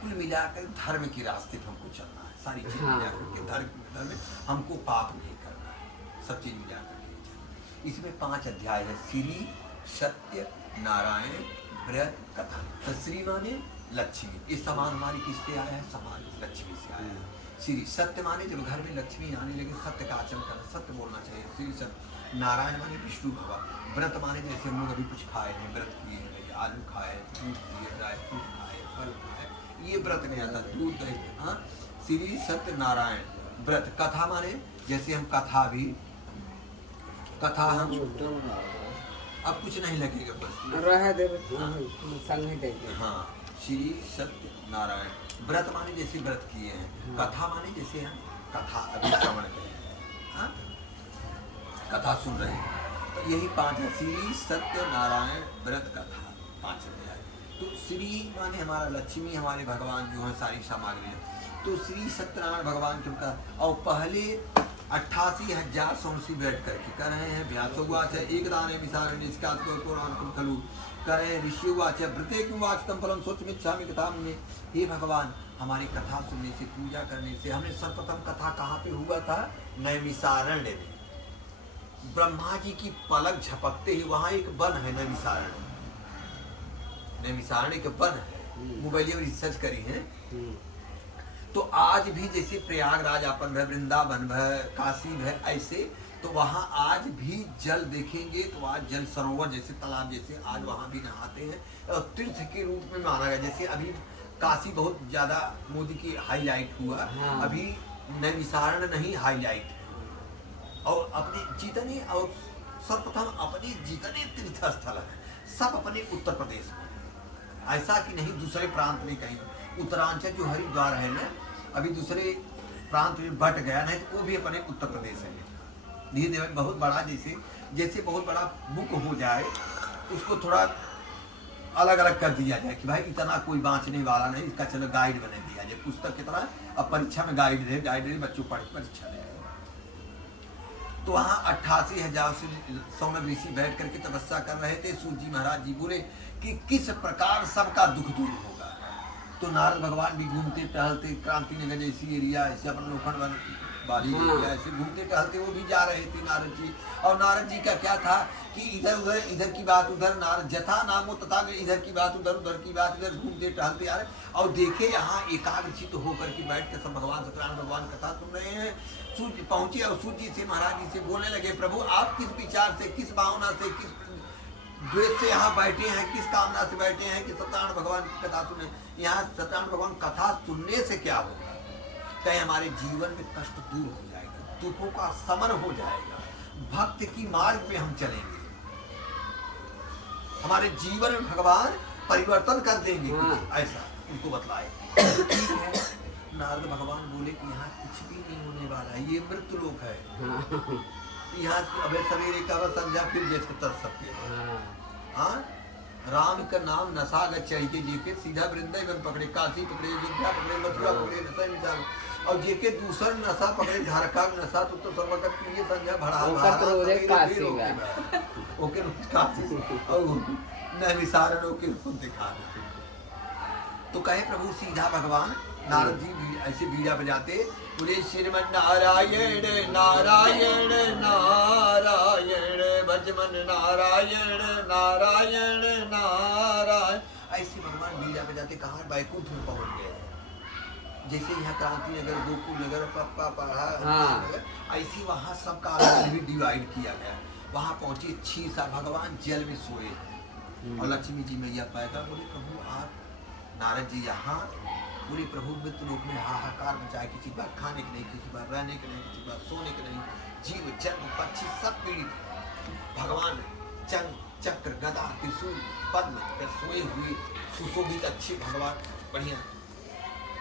कुल मिलाकर धर्म के रास्ते पर हमको चलना है। सारी चीज मिलाकर के धर्म में हमको पाप नहीं करना है। सब चीज मिलाकर के इसमें 5 अध्याय है। श्री सत्य नारायण व्रत कथा। तो श्री माने लक्ष्मी। इस समान हमारी किससे आया है? समान लक्ष्मी से आया है। श्री सत्य माने जब घर में लक्ष्मी आने लगे सत्य का आचरण करना सत्य बोलना चाहिए। श्री सत्य। नारायण माने विष्णु भगवान। व्रत माने जैसे हम लोग अभी कुछ खाए हैं व्रत किए हैं। आलू खाए दूध पिए ड्राई फ्रूट खाए फल खाए ये व्रत नहीं आता, दूध दही। हाँ, श्री सत्यनारायण व्रत। कथा माने जैसे हम कथा भी, कथा हम अब कुछ नहीं लगेगा बस रह दे संग ही दे दे। हाँ, श्री सत्यनारायण व्रत माने जैसे व्रत किए हैं, कथा माने जैसे हम कथा अभी श्रवण करें। हाँ, कथा सुन रहे हैं, तो यही 5 है। श्री सत्यनारायण व्रत कथा 5 अध्याय। तो श्री माने हमारा लक्ष्मी, हमारे भगवान जो है सारी सामग्री है। तो श्री सत्यनारायण भगवान का, और पहले 88,000 संसी बैठ करके कर रहे हैं। व्यासोवाच है एक दाने विसारण निष्कात पुराण खलु कर रहे हैं। ऋषिवाच है प्रत्येक वाच तम फलम सोचमिच्छामि कथाम में। हे भगवान, हमारी कथा सुनने से, पूजा करने से, हमने सर्वप्रथम कथा कहाँ पे हुआ था? नैमिसारण्य में। ब्रह्मा जी की पलक झपकते ही वहाँ एक वन है नैमिसारण्य। नैमिसारण्य के वन है, मोबाइल में रिसर्च करी है। तो आज भी जैसे प्रयागराज अपन है, वृंदावन है, काशी है, ऐसे तो वहाँ आज भी जल देखेंगे तो आज जल सरोवर जैसे तालाब जैसे आज वहाँ भी नहाते हैं और तीर्थ के रूप में माना गया। जैसे अभी काशी बहुत ज्यादा मोदी की हाईलाइट हुआ, अभी नैमिसारण्य नहीं हाईलाइट है। और अपने जितने, और सर्वप्रथम अपने जितने तीर्थ स्थल है सब अपने उत्तर प्रदेश में, ऐसा कि नहीं दूसरे प्रांत में कहीं। उत्तरांचल जो हरिद्वार है ना, अभी दूसरे प्रांत में बट गया, नहीं तो वो भी अपने उत्तर प्रदेश है। धीरे धीरे बहुत बड़ा, जैसे बहुत बड़ा बुक हो जाए उसको थोड़ा अलग अलग कर दिया जाए कि भाई इतना कोई बांचने वाला नहीं, इसका चलो गाइड बना दिया जाए। पुस्तक की तरह अब परीक्षा में गाइड रहे बच्चों पढ़ परीक्षा दे। तो वहाँ 88,000 सौम्य ऋषि बैठ करके तपस्या कर रहे थे। सूत जी महाराज जी बोले कि किस प्रकार सबका दुख दूर होगा। तो नारद भगवान भी घूमते टहलते, क्रांति नगर जैसी एरिया, ऐसे अपन लोखंड बाली एरिया, ऐसे घूमते टहलते वो भी जा रहे थे नारद जी। और नारद जी का क्या था कि इधर उधर, इधर की बात उधर, नारद जथा नामो तथा, इधर की बात उधर, उधर की बात इधर, घूमते टहलते आ रहे। और देखे यहाँ एकाग्रचित होकर के बैठ के सब भगवान सत्यनारायण भगवान कथा सुन रहे हैं। सूर्य पहुंचे और सूर्य जी से, महाराज जी से बोलने लगे, प्रभु आप किस विचार से, किस भावना से, किस द्वेष से यहाँ बैठे हैं, किस कामना से बैठे हैं कि सत्यनारायण भगवान की कथा सुने। यहाँ सत्यनारायण भगवान कथा सुनने से क्या होगा? कहीं हमारे जीवन में कष्ट दूर हो जाएगा, दुखों का शमन हो जाएगा, भक्त की मार्ग में हम चलेंगे, हमारे जीवन में भगवान परिवर्तन कर देंगे। ऐसा उनको बतलाए। नारद भगवान बोले कि यहाँ कुछ भी नहीं होने वाला है, ये मृत्यु लोक है। यहाँ अबे सवेरे का संध्या फिर जैसे तर सकते। हाँ, राम का नाम नशा चढ़ के जेके सीधा वृंदावन पकड़े, काशी पकड़े, अयोध्या पकड़े, मथुरा पकड़े, नशा मिटा, और जेके दूसरा नशा पकड़े, झारखा नशा, तो सर्वकत प्रिय संध्या भड़ा ओके काशी और नैमिसारण्य ओके दिखा। तो कहे प्रभु सीधा भगवान नारद जी ऐसे बीड़ा बजाते, बोले श्रीमन नारायण नारायण नारायण भजमन नारायण नारायण नारायण। ऐसे भगवान बीड़ा बजाते कहाँ बैकुंठ में पहुंच गए। जैसे यहाँ क्रांति नगर, गोकुल नगर, पप्पा पढ़ा, ऐसी वहाँ सबका अलग भी डिवाइड किया गया। वहाँ पहुंचे, छीसा भगवान जल में सोए और लक्ष्मी जी मैया पैदा। बोले प्रभु आप, नारद जी यहाँ, पूरे प्रभु मृत्यु लोक में हाहाकार मचाए, किसी बार खाने के नहीं, किसी बार रहने के नहीं, किसी बार सोने के नहीं, जीव जन्म पक्षी सब पीड़ित। भगवान चक्र गदा त्रिशूल पद्म पर सोए हुए सुशोभित अच्छे भगवान बढ़िया।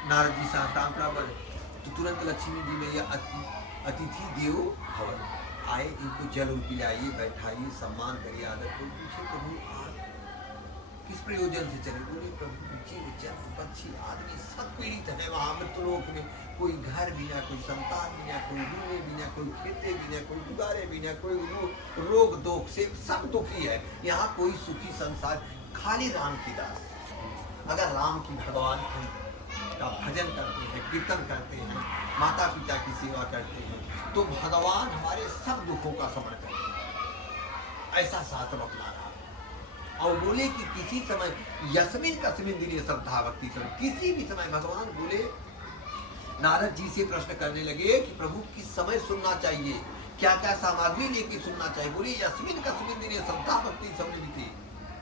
नारद जी साष्टांग प्राप्त, तो तुरंत लक्ष्मी जी मैया अतिथि देवो भव आए, इनको जल पिलाइए, बैठाइए, सम्मान करिए, आदर को। पूछे प्रभु आप किस प्रयोजन से चले? बोले प्रभु जीव जंतु पक्षी आदमी सब पीड़ित है वहाँ मृत्यु लोक में। कोई घर बिना, कोई संतान बिना, कोई रूने बिना, कोई खेते बिना, कोई गुजारे बिना, कोई रोग दोख से सब दुखी है। यहाँ कोई सुखी संसार, खाली राम की दास। अगर राम की भगवान का भजन करते हैं, कीर्तन करते हैं, माता पिता की सेवा करते हैं, तो भगवान हमारे सब दुखों का शमन करेंगे। ऐसा शास्त्र अपना रहा। और बोले कि किसी समय यस्मिन कस्मिन दिने श्रद्धा भक्ति समय, किसी भी समय भगवान बोले, नारद जी से प्रश्न करने लगे कि प्रभु किस समय सुनना चाहिए, क्या क्या सामग्री लेके सुनना चाहिए। बोले यस्मिन कस्मिन दिने श्रद्धा भक्ति समय भी थी।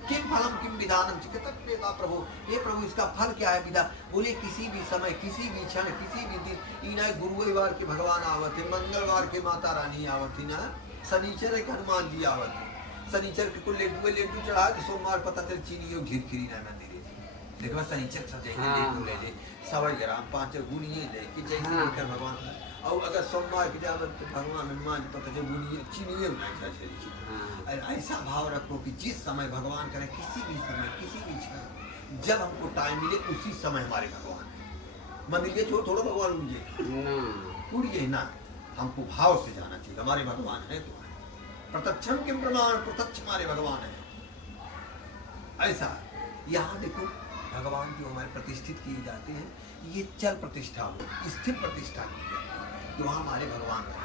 किम फलम किम विधानम चिकित्सा प्रभु, ये प्रभु इसका फल क्या है विधान। बोले किसी भी समय, किसी भी क्षण, किसी भी दिन इना गुरुवार के भगवान आवत है, मंगलवार के माता रानी आवत है ना, शनिचर के हनुमान जी आवत है, शनिचर के को लेड्डू चढ़ा के सोमवार पता चल चीनी और घिर खीरी ना मंदिर देखो शनिचर सजे लेड्डू ले ले 100 ग्राम 5 गुनिये ले कि जैसे लेकर भगवान। और अगर सोमवार की जावत तो भगवान हनुमान पता चल गुनिये चीनिये और ऐसा भाव रखो कि जिस समय भगवान करे, किसी भी समय, किसी भी क्षण, जब हमको टाइम मिले उसी समय हमारे भगवान। मंदिर के छोड़ थोड़ा भगवान उड़िए ना, हमको भाव से जाना चाहिए हमारे भगवान है तो प्रत्यक्षम के प्रमाण, प्रत्यक्ष हमारे भगवान है। ऐसा यहाँ देखो भगवान जो हमारे प्रतिष्ठित किए जाते हैं, ये चल प्रतिष्ठा हो, स्थिर प्रतिष्ठा की जाती है, वहाँ हमारे भगवान है।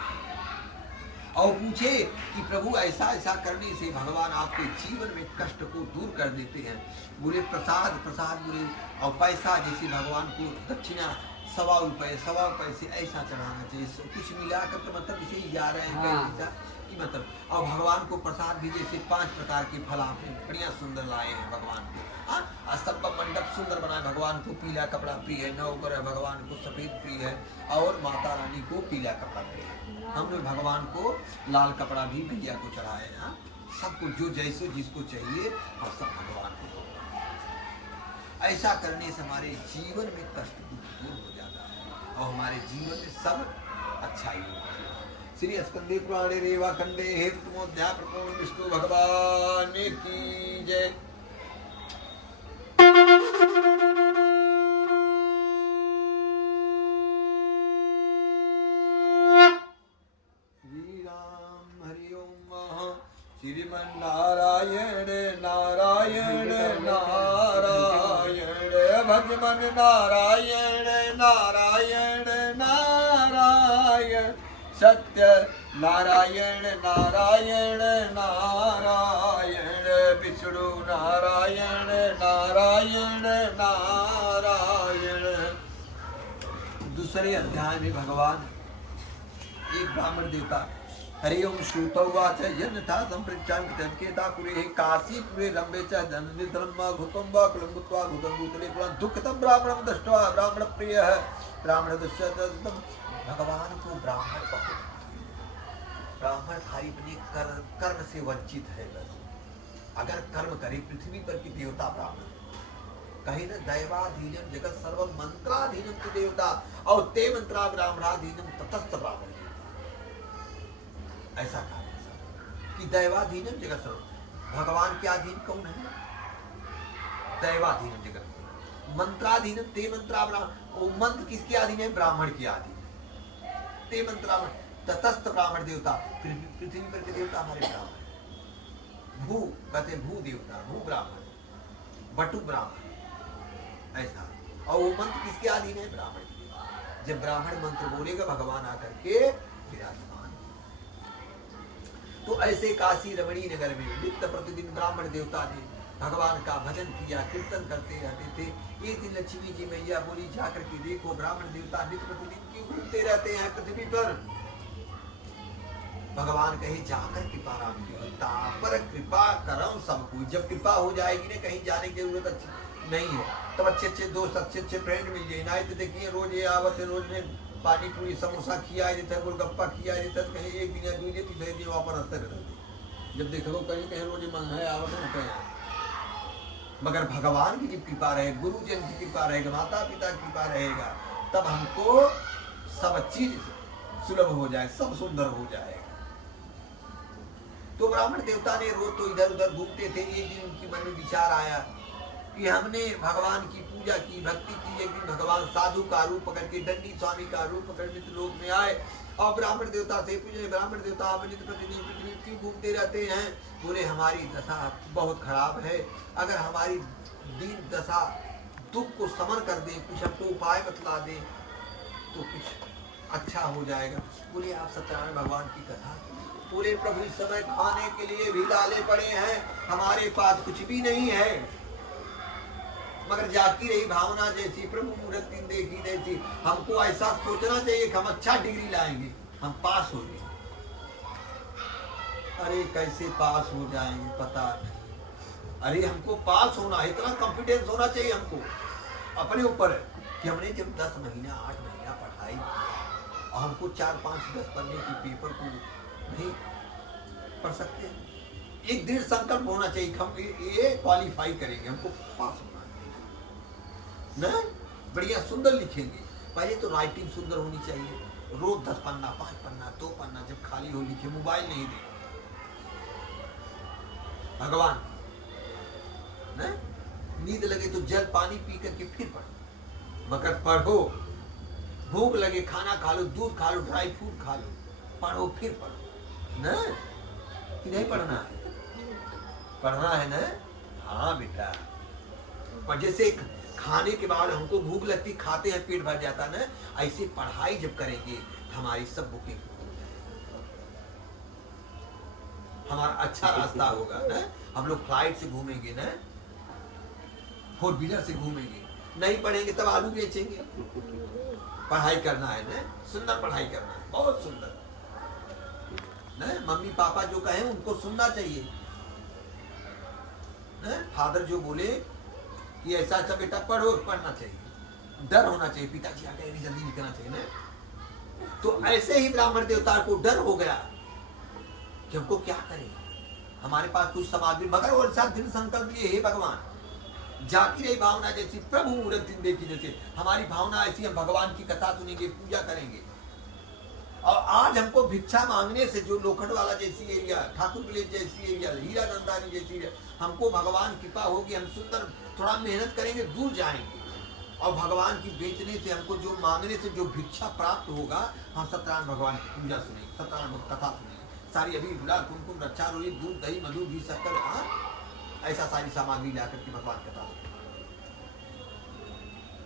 और पूछे कि प्रभु ऐसा ऐसा करने से भगवान आपके जीवन में कष्ट को दूर कर देते हैं। बोले प्रसाद प्रसाद बोले, और पैसा जैसे भगवान को दक्षिणा 1.25 रुपये से ऐसा चढ़ाना चाहिए, कुछ मिलाकर तो मतलब इसे 11 रुपये की मतलब। और भगवान को प्रसाद भी जैसे 5 प्रकार के फल आपने बढ़िया सुंदर लाए हैं भगवान को। स्तंभ मंडप सुंदर बनाए, भगवान को पीला कपड़ा प्रिय है, नवग्रह भगवान को सफेद प्रिय है, और माता रानी को पीला कपड़ा प्रिय है। हमने भगवान को लाल कपड़ा भी भैया को चढ़ाए हैं। सबको जो जैसे जिसको चाहिए और सब भगवान को। ऐसा करने से हमारे जीवन में कष्ट दूर हो जाता है और हमारे जीवन में सब अच्छा ही होता है। श्री स्कंदे पुराणे रेवा खंडे हेतुमोध्याय प्रपूर्ण विष्णु भगवान की जय। श्री राम हरि ओम। श्रीमन्नारायण नारायण नारायण भगवन नारायण नारायण नारायण सत्य नारायण नारायण नारायण विष्णु नारायण नारायण नारायण। दूसरे अध्याय में भगवान एक ब्राह्मण देवता हरि ओम श्रुतवाच यन्था संपृच्छां केता कुरे काशीपुरे रम्भे च धननिधर्मा घुतं वा कुलंबुत्वा घुतं भूतले पुराण दुःखितं ब्राह्मणं दृष्ट्वा ब्राह्मण प्रियः ब्राह्मण दृष्ट्वा। भगवान को ब्राह्मण खाली बने कर्म से वंचित है। बस अगर कर्म करे, पृथ्वी पर की देवता ब्राह्मण कहे न दैवाधीनम जगत सर्वम मंत्राधीनम तु देवता और ते मंत्रा ब्राह्मणाधीनम ततस्थ ब्राह्मण। ऐसा कहा कि दैवाधीनम जगत सर्वम, भगवान के अधीन कौन है? दैवाधीनम जगत, मंत्राधीनम ते मंत्रा ब्राह्मण। वो मंत्र किसके अधीन है? ब्राह्मण के अधीन। ते मंत्रा ततस्थ ब्राह्मण देवता, पृथ्वी पर के देवता हमारे ब्राह्मण। भू कहते भू देवता, भू ब्राह्मण, बटु ब्राह्मण ऐसा। और वो मंत्र किसके अधीन है? ब्राह्मण के। जब ब्राह्मण मंत्र बोलेगा भगवान आकर के विराजमान। तो ऐसे काशी रमणी नगर में नित्य प्रतिदिन ब्राह्मण देवता ने भगवान का भजन किया, कीर्तन करते रहते थे। एक दिन लक्ष्मी जी मैया बोली जाकर के देखो ब्राह्मण देवता नित्य प्रतिदिन क्यों घूमते रहते हैं पृथ्वी पर। भगवान कहे जाकर कृपा राम की पर कृपा करम सबको। जब कृपा हो जाएगी ना, कहीं जाने की जरूरत नहीं है, तब अच्छे अच्छे दोस्त, अच्छे अच्छे फ्रेंड मिल जाए ना। तो देखिए रोज ये आवत है, रोज में पानी पूरी समोसा खिया देता है, गोलगप्पा खिया देता है, कहीं एक दिन या 2 दिन 3 दिन वहाँ पर हंसते रहते। जब देखो कहीं कहीं रोज मंगाए आवत है कहीं। मगर भगवान की जब कृपा रहे, गुरुजन की कृपा रहेगा, माता पिता की कृपा रहेगा, तब हमको सब चीज सुलभ हो जाए, सब सुंदर हो जाएगा। तो ब्राह्मण देवता ने रोज तो इधर उधर घूमते थे। एक दिन उनकी मन में विचार आया कि हमने भगवान की पूजा की, भक्ति की। एक दिन भगवान साधु का रूप पकड़ के, दंडी स्वामी का रूप पकड़ नित्य लोक में आए और ब्राह्मण देवता से पूछे, ब्राह्मण देवता आप नित्य प्रतिदिन पृथ्वी क्यों घूमते रहते हैं? बोले हमारी दशा बहुत खराब है, अगर हमारी दीन दशा दुख को समन कर दे, कुछ हमको उपाय बतला दे तो कुछ अच्छा हो जाएगा। बोले आप सत्यनारायण भगवान की कथा। बोले प्रभु इस समय खाने के लिए भी लाले पड़े हैं, हमारे पास कुछ भी नहीं है, मगर जाती रही भावना जैसी, प्रभु मुहूर्त दिन देखी जैसी। हमको ऐसा सोचना चाहिए कि हम अच्छा डिग्री लाएंगे, हम पास हो जाएंगे। अरे कैसे पास हो जाएंगे पता नहीं। अरे हमको पास होना है, इतना कॉन्फिडेंस होना चाहिए हमको अपने ऊपर कि हमने जब 10 महीना 8 महीना पढ़ाई की और हमको 4 5 10 पढ़ने की पेपर को नहीं पढ़ सकते, एक दृढ़ संकल्प होना चाहिए कि हम ये क्वालिफाई करेंगे, हमको पास होना है ना, बढ़िया सुंदर लिखेंगे। पहले तो राइटिंग सुंदर होनी चाहिए, रोज 10 पन्ना 5 पन्ना 2 पन्ना जब खाली हो लिखे, मोबाइल नहीं दे भगवान ना, नींद लगे तो जल पानी पी करके फिर पढ़ो, मगर पढ़ो, भूख लगे खाना खा लो, दूध खा लो, ड्राई फ्रूट खा लो, पढ़ो फिर पढ़ो ना, कि नहीं पढ़ना है, पढ़ना है ना। हाँ बेटा, और जैसे खाने के बाद हमको भूख लगती, खाते हैं पेट भर जाता ना, ऐसे पढ़ाई जब करेंगे हमारी सब बुकिंग हमारा अच्छा रास्ता होगा ना। हम लोग फ्लाइट से घूमेंगे ना, 4 व्हीलर से घूमेंगे, नहीं पढ़ेंगे तब आलू बेचेंगे। पढ़ाई करना है ना, सुंदर पढ़ाई करना है, बहुत सुंदर ना। मम्मी पापा जो कहें उनको सुनना चाहिए ना। फादर जो बोले कि ऐसा ऐसा बेटा पढ़ो, पढ़ना चाहिए, डर होना चाहिए, पिताजी आ गए जल्दी निकलना चाहिए ना। तो ऐसे ही ब्राह्मण देवता को डर हो गया कि हमको क्या करें, हमारे पास कुछ सामग्री, मगर और साथ दृढ़ संकल्प लिए, हे भगवान जाकी रही भावना जैसी प्रभु मूर्ति देखी जैसे हमारी भावना ऐसी, हम भगवान की कथा सुनेंगे, पूजा करेंगे। और आज हमको भिक्षा मांगने से जो लोखंड वाला जैसी एरिया, ठाकुर विलेज जैसी एरिया, हीरा नंदानी जैसी एरिया, हमको भगवान कृपा होगी, हम सुंदर थोड़ा मेहनत करेंगे, दूर जाएंगे। और भगवान की बेचने से हमको जो मांगने से जो भिक्षा प्राप्त होगा, हम सत्यनारायण भगवान की पूजा सुनेंगे, सत्यनारायण कथा सुनेंगे, सारी अभी गुलाल कुमकुम रक्षा रोली दूध दही मधु घी शक्कर, ऐसा सारी सामग्री ला करके भगवान कथा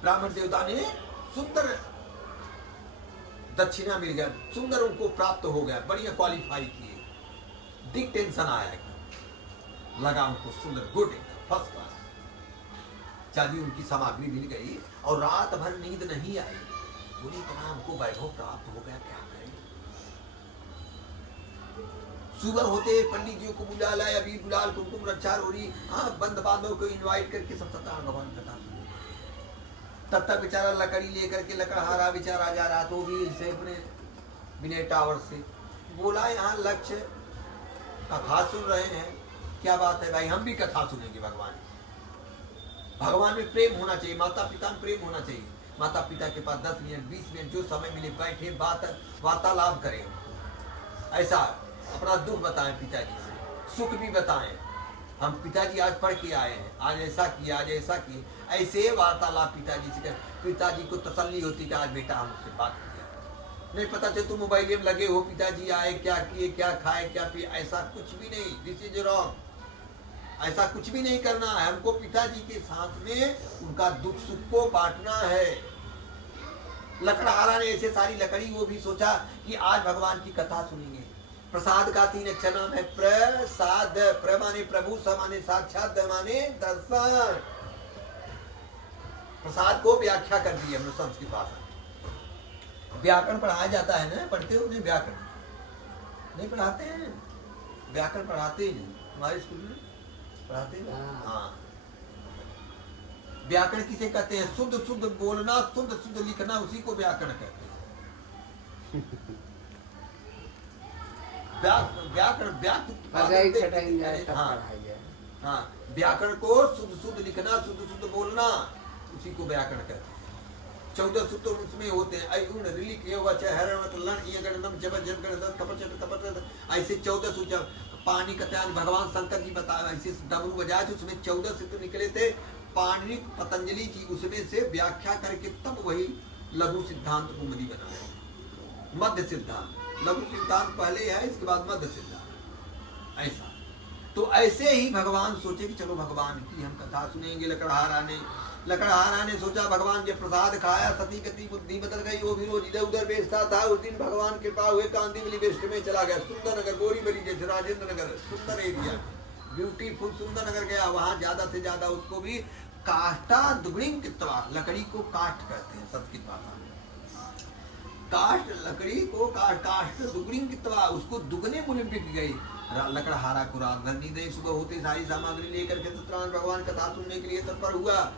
ब्राह्मण देवता ने सुंदर दक्षिणा मिल गया, सुंदर उनको प्राप्त हो गया, बढ़िया क्वालिफाई किए, दिक टेंशन आया, लगा उनको सुंदर, गुड फर्स्ट क्लास, चाली उनकी सामग्री मिल गई और रात भर नींद नहीं आई। बोली इतना हमको वैभव प्राप्त हो गया, क्या करें। सुबह होते पंडित जी को बुला लाए, अभी गुलाल कुमकुम रक्षा रोरी, बंद बांधव को इनवाइट करके सब सत्यनारायण भगवान कथा सुने। तब तक बेचारा लकड़ी लेकर के लकड़हारा बेचारा जा रहा, तो भी इसे अपने विनय टावर से बोला, यहाँ लक्ष्य कथा सुन रहे हैं, क्या बात है भाई, हम भी कथा सुनेंगे। भगवान में प्रेम होना चाहिए, माता पिता में प्रेम होना चाहिए। माता पिता के पास 10 मिनट 20 मिनट जो समय मिले बैठे वार्तालाप करें, ऐसा अपना दुख बताएं पिताजी से, सुख भी बताएं, हम पिताजी आज पढ़ के आए हैं, आज ऐसा किया, आज ऐसा किए, ऐसे वार्तालाप पिताजी से कर, पिताजी को तसल्ली होती कि आज बेटा हमसे बात किया। नहीं पता चले तुम मोबाइल में लगे हो, पिताजी आए क्या किए, क्या खाए, क्या पिए, ऐसा कुछ भी नहीं, दिस इज रॉन्ग, ऐसा कुछ भी नहीं करना है। हमको पिताजी के साथ में उनका दुख सुख को बांटना है। लकड़हारा ने ऐसे सारी लकड़ी, वो भी सोचा कि आज भगवान की कथा सुनेंगे। प्रसाद का 3 अक्षर नाम है प्रसाद, प्र माने प्रभु, स माने साक्षात, द माने दर्शन। प्रसाद को व्याख्या कर दी हमने संस्कृत भाषा। व्याकरण पढ़ाया जाता है ना, पढ़ते हो नहीं? व्याकरण नहीं पढ़ाते हैं, व्याकरण पढ़ाते ही नहीं हमारे स्कूल में, पढ़ाते हैं। हाँ, व्याकरण किसे कहते हैं? शुद्ध शुद्ध बोलना, शुद्ध शुद्ध लिखना, उसी को व्याकरण कहते हैं। हाँ, व्याकरण को शुद्ध शुद्ध लिखना, शुद्ध शुद्ध बोलना, उसी को व्याकरण कहते हैं। 14 सूत्र उसमें होते हैं, अयुण रिलिक ऐसे 14 सूत्र। पानी का त्याग भगवान शंकर जी बताया, ऐसे डमरू बजाए थे, उसमें 14 सूत्र निकले थे। पाणिनि पतंजलि जी उसमें से व्याख्या करके तब वही लघु सिद्धांत कुमुदी बनाया। मध्य सिद्धांत, लघु सिद्धांत पहले है, इसके बाद मध्य सिद्धांत, ऐसा। तो ऐसे ही भगवान सोचे कि चलो भगवान की हम कथा सुनेंगे। लकड़हारा ने सोचा, भगवान जब प्रसाद खाया, सती गति बुद्धि बदल गई, वो भी रोज इधर उधर बेचता था। उस दिन भगवान कृपा हुए कांदीवली वेस्ट में चला गया, सुंदर नगर, बोरीवली जैसे राजेंद्र नगर, सुंदर एरिया, ब्यूटीफुल सुंदर नगर गया। वहाँ ज्यादा से ज्यादा उसको भी काष्टा दुगणिंग, लकड़ी को काष्ट कहते हैं संस्कृत भाषा में। काष्ठ लकड़ी को काष्ठ दुगनी कितवा उसको दुगने मूल्य में बिक गई। लकड़हारा को रात भर नींद आई, सुबह होते सारी सामग्री लेकर के सत्यनारायण भगवान कथा सुनने के लिए तत्पर हुआ।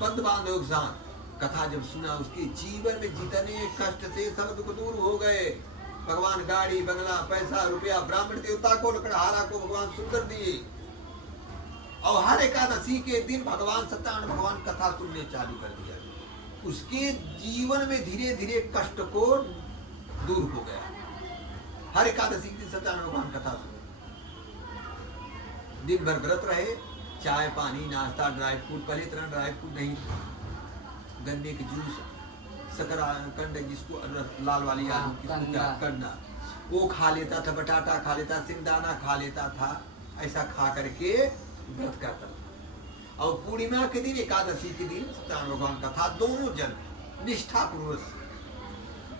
बद्ध बांधो के साथ कथा जब सुना, उसके जीवन में जितने कष्ट थे सब दुख दूर हो गए। भगवान गाड़ी बंगला पैसा रुपया ब्राह्मण देवता को लकड़हारा को भगवान सुंदर दिए। और हर एकादशी के दिन भगवान सत्यनारायण भगवान कथा सुनने चालू कर दिया। उसके जीवन में धीरे धीरे कष्ट को दूर हो गया। हर एकादशी के दिन सत्यनारायण भगवान कथा सुने, दिन भर व्रत रहे, चाय पानी नाश्ता ड्राई फ्रूट, पहले इतना ड्राई फ्रूट नहीं, गन्ने के जूस, शकरकंद जिसको लाल वाली आलू किसको क्या करना, वो खा लेता था, बटाटा खा लेता, सिंगदाना खा लेता था। ऐसा खा करके व्रत करता था। और पूर्णिमा के दिन एकादशी के दिन सत्यनारायण भगवान कथा दोनों जन निष्ठा पूर्वक,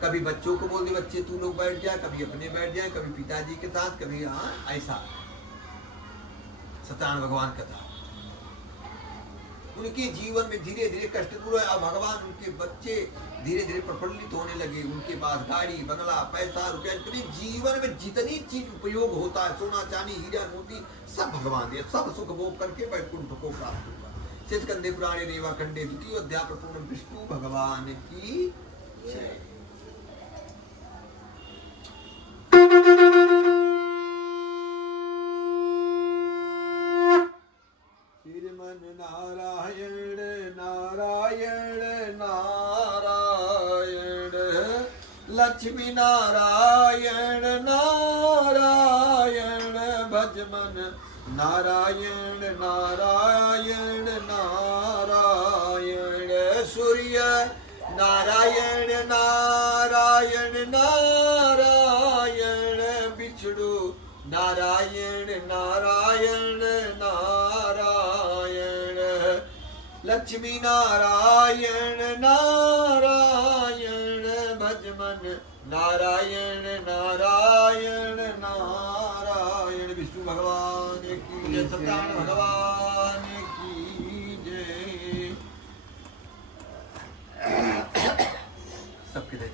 कभी बच्चों को बोल दे बच्चे तू लोग बैठ जाए, कभी अपने बैठ जाए, कभी पिताजी के साथ, कभी ऐसा सत्यनारायण भगवान कथा। उनके जीवन में धीरे धीरे कष्ट दूर हुआ। भगवान उनके बच्चे धीरे धीरे प्रफुल्लित होने लगे। उनके पास गाड़ी बंगला पैसा रुपया, इतने जीवन में जितनी चीज उपयोग होता है, सोना चांदी हीरा मोती सब भगवान दिए, सब सुख भोग करके वैकुंठ को प्राप्त हुआ। चित्तकंदे पुराणे रेवा खंडे द्वितीय अध्याय पूर्ण विष्णु भगवान की जय। श्रीमन नारायण नारायण नारायण, लक्ष्मी नारायण नारायण, भजमन नारायण नारायण नारायण, सूर्य नारायण नारायण नारायण, बिछड़ू नारायण नारायण नारायण, लक्ष्मी नारायण नारायण, भजमन नारायण नारायण नारायण। विष्णु भगवान की जय, सत्यनारायण भगवान की जय। सबके जय।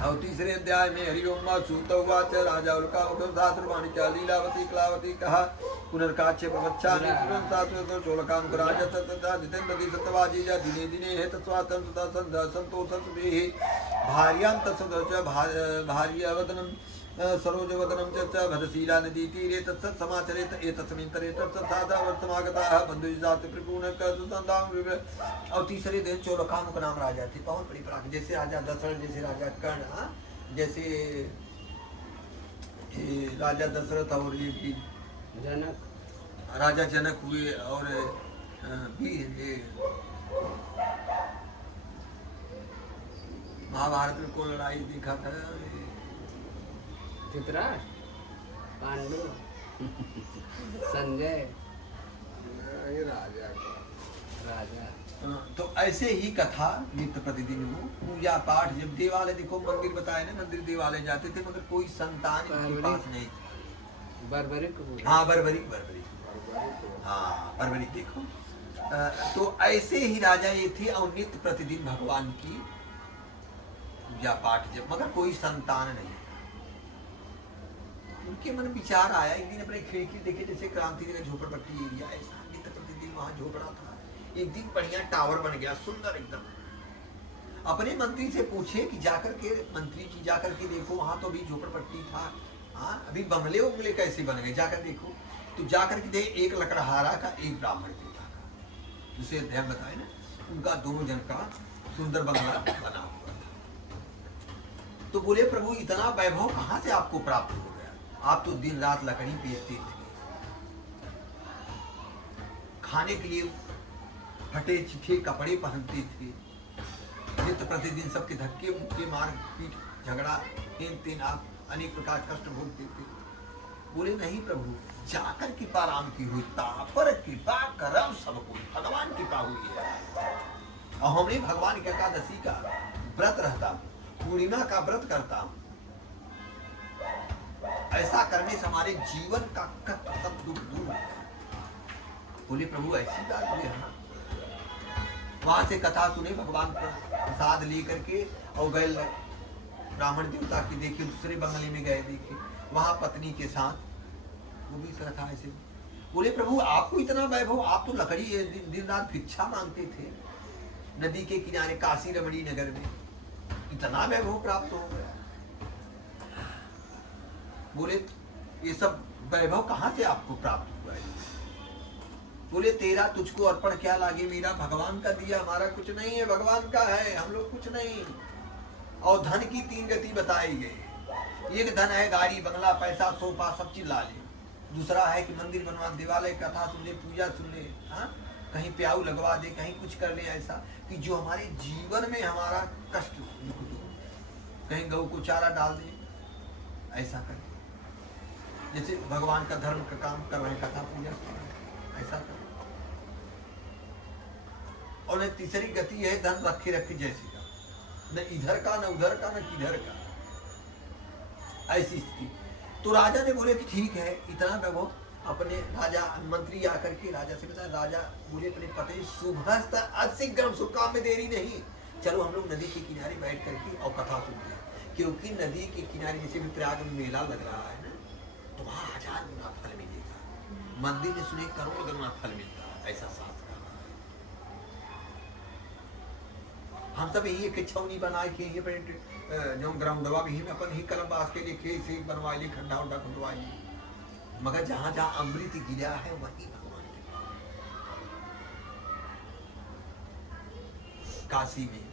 और तीसरे अध्याय में हरिओम सूत उवाच, राजा उल्का लीलावती कलावती कहा पुनर्काच्य प्रवच्छामि पुनर्तात्मतो चोलकांकुराज तथा जितेन्द्रदी सत्यवाजी जा दिने दिने हे तत्स्वातंत्रता संतोषे भार्यां तत्सदच भार्यवदनं सरोजवदनं च भदशीला नदी तीरे तत्सत् समाचरेत एतस्मिन्तरे तत्सादा वर्तमागताः बंधुजात त्रिपुणक तदां। और तीसरे दिन चोलकामुक नाम राजा थे, बहुत बड़ी पराक्रम, जैसे राजा दशरथ, जैसे राजा कर्ण, जैसे राजा दशरथ और ये भी जनक, राजा जनक हुए। और वीर ये महाभारत में कौन लड़ाई देखा था, धृतराष्ट्र, पांडु, संजय, राजा। तो ऐसे ही कथा नित्य प्रतिदिन हो, पूजा पाठ। जब देवालय देखो, मंदिर बताए ना, मंदिर देवालय जाते थे मगर कोई संतान इनके पास नहीं थी। बर्बरिक, हाँ बर्बरिक, हाँ बर्बरिक देखो। तो ऐसे ही राजा ये थे और नित्य प्रतिदिन भगवान की पूजा पाठ जब, मगर कोई संतान नहीं। उनके मन विचार आया, एक दिन अपने खिड़की देखे, जैसे क्रांति नगर झोपड़पट्टी एरिया, ऐसा नित्य प्रतिदिन वहां झोपड़ा था। एक दिन बढ़िया टावर बन गया, सुंदर एकदम। अपने मंत्री से पूछे कि जाकर के, मंत्री जी जाकर के देखो, वहां तो अभी झोपड़पट्टी था, हाँ अभी बंगले उंगले कैसे बन गए, जाकर देखो। तो जाकर के देख, एक लकड़हारा का, एक ब्राह्मण देवता का, जिसे अध्याय बताए ना, उनका दोनों जन का सुंदर बंगला बना हुआ था। तो बोले प्रभु इतना वैभव कहाँ से आपको प्राप्त हो गया, आप तो दिन रात लकड़ी बेचते थे, खाने के लिए फटे चिट्ठे कपड़े पहनते थे, नित्य प्रतिदिन सबके धक्के मुक्के मार पीट झगड़ा हेन तेन आप अनेक प्रकार कष्ट भोगते थे। बोले नहीं प्रभु, जाकर कृपा राम की हुई, पर कृपा करम सब कोई, भगवान कृपा हुई है। और हमने भगवान की एकादशी का व्रत रहता, पूर्णिमा का व्रत करता हूं, ऐसा करने से हमारे जीवन का कष्ट सब दुख दूर होता है। बोले प्रभु ऐसी बात हुई है, वहां से कथा सुने, भगवान का प्रसाद लेकर के और गए ब्राह्मण देवता की देखी, दूसरे बंगले में गए देखे, वहां पत्नी के साथ वो भी कथा ऐसे बोले, प्रभु आपको इतना वैभव, आप तो लकड़ी दिन रात भिक्षा मांगते थे नदी के किनारे काशी रमणी नगर में, इतना वैभव प्राप्त हो गया। बोले ये सब वैभव कहाँ से आपको प्राप्त हुआ है? बोले तेरा तुझको अर्पण क्या लागे, मेरा भगवान का दिया, हमारा कुछ नहीं है, भगवान का है, हम लोग कुछ नहीं। और धन की 3 गति बताई गई। एक धन है गाड़ी बंगला पैसा सोफा सब चीज ला ले, दूसरा है कि मंदिर बनवा, दिवालय कथा सुन ले, पूजा सुन ले, हाँ कहीं प्याऊ लगवा दे, कहीं कुछ कर ले, ऐसा कि जो हमारे जीवन में हमारा कष्ट दुख दूर, कहीं गऊ को चारा डाल दे, ऐसा कर, जैसे भगवान का धर्म का काम कर रहे हैं, कथा पूजा कर रहे हैं, ऐसा कर। और तीसरी गति है धन रखे रखे जैसे का, न इधर का न उधर का न किधर का, ऐसी स्थिति। तो राजा ने बोले कि ठीक है, इतना वैभव। अपने राजा मंत्री आकर के राजा से बताया, राजा बोले अपने पति सुबह 80 ग्राम शुभ काम में देरी नहीं, चलो हम लोग नदी के किनारे बैठ करके और कथा सुनते हैं, क्योंकि नदी के किनारे जैसे भी प्रयाग में मेला लग रहा है ना, तो वहाँ 1000 गुना फल मिलेगा, मंदिर में सुने करोड़ गुना फल मिलता है, ऐसा शास्त्र। हम सब यही एक छौनी बना के ये जो ग्राउंडवा भी में अपन ही कलम बास के लिखे से बनवा ली, खड्डा उड्डा खुदवा ली, मगर जहाँ जहाँ अमृत गिरा है वही भगवान के पास। काशी में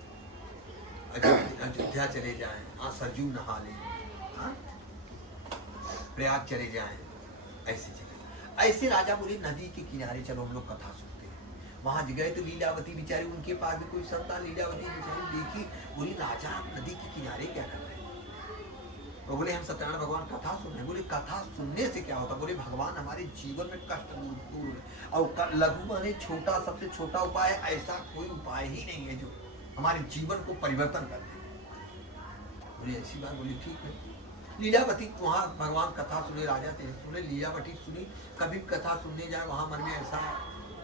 अयोध्या चले जाएं, सरजू नहा लें, प्रयाग चले जाएं, ऐसे चले। ऐसे राजा बोले नदी के किनारे चलो हम लोग कथा सुनते हैं। वहां गए तो लीलावती बेचारी, उनके पास भी कोई संतान, लीलावती बेचारी देखी, बोली राजा नदी के किनारे क्या कर रहे हैं? वो बोले हम सत्यनारायण भगवान कथा सुन रहे हैं। बोले कथा सुनने से क्या होता? बोले भगवान हमारे जीवन में कष्ट दूर है। और लघु माने छोटा, सबसे छोटा उपाय, ऐसा कोई उपाय ही नहीं है जो हमारे जीवन को परिवर्तन कर दे। बोले ऐसी बात? बोले ठीक है। लीलावती वहाँ भगवान कथा सुने, राजा थे सुने, लीलावती सुनी। कभी कथा सुनने जाए वहाँ मन में ऐसा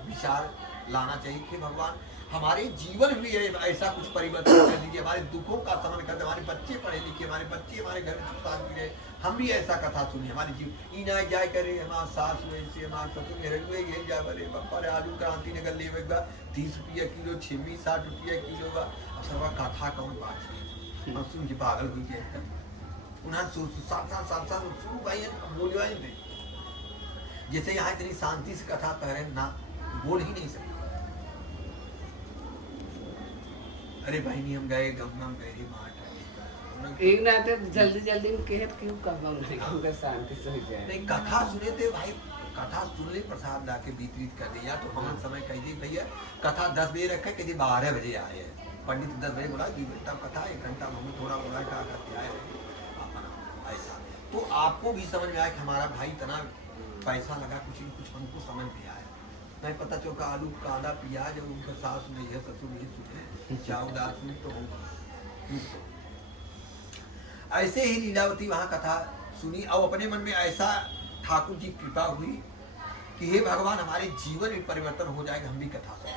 विचार लाना चाहिए कि भगवान हमारे जीवन भी ऐसा कुछ परिवर्तन कर दीजिए, हमारे दुखों का समन कर दे, हमारे बच्चे पढ़े लिखे, हमारे बच्चे हमारे घर में सुख शांति रहे, हम भी ऐसा कथा सुनिए। हमारे जीव ई ना जाए करे हमारा सास वैसे हमारे ससुर हेरुए ये जा बरे बप्पा आलू क्रांति नगर ले 30 रुपया किलो, छिमी 60 रुपया किलो बा। अब सब कथा कौन बात है? हम सुन के पागल हुई जाए उन्हें सात शुरू भाई बोलवाई थे। जैसे यहाँ इतनी शांति से कथा कह रहे ना, बोल ही नहीं सकते। अरे बहनी हम गए गंगा में गए माट एक ना तो जल्दी जल्दी में कहत क्यों कहबम नहीं शांति से हो जाए। नहीं कथा सुने थे भाई, कथा सुन ले, प्रसाद ला के वितरित कर दिया। तो हम समय कह दी भैया कथा 10 बजे रखे, कहते 12 बजे आए हैं। पंडित 10 बजे बोला 2 घंटा कथा, 1 घंटा मम्मी थोड़ा बोला क्या करते आए ऐसा। तो आपको भी समझ में आया कि हमारा भाई इतना पैसा लगा, कुछ हमको समझ में आया। नहीं पता चौका आलू कांदा प्याज और उनका सास नहीं है, ससुर नहीं सुने, चाव दाल सुन तो होगा। ऐसे ही लीलावती वहां कथा सुनी और अपने मन में ऐसा ठाकुर जी कृपा हुई कि हे भगवान हमारे जीवन में परिवर्तन हो जाएगा, हम भी कथा सुन,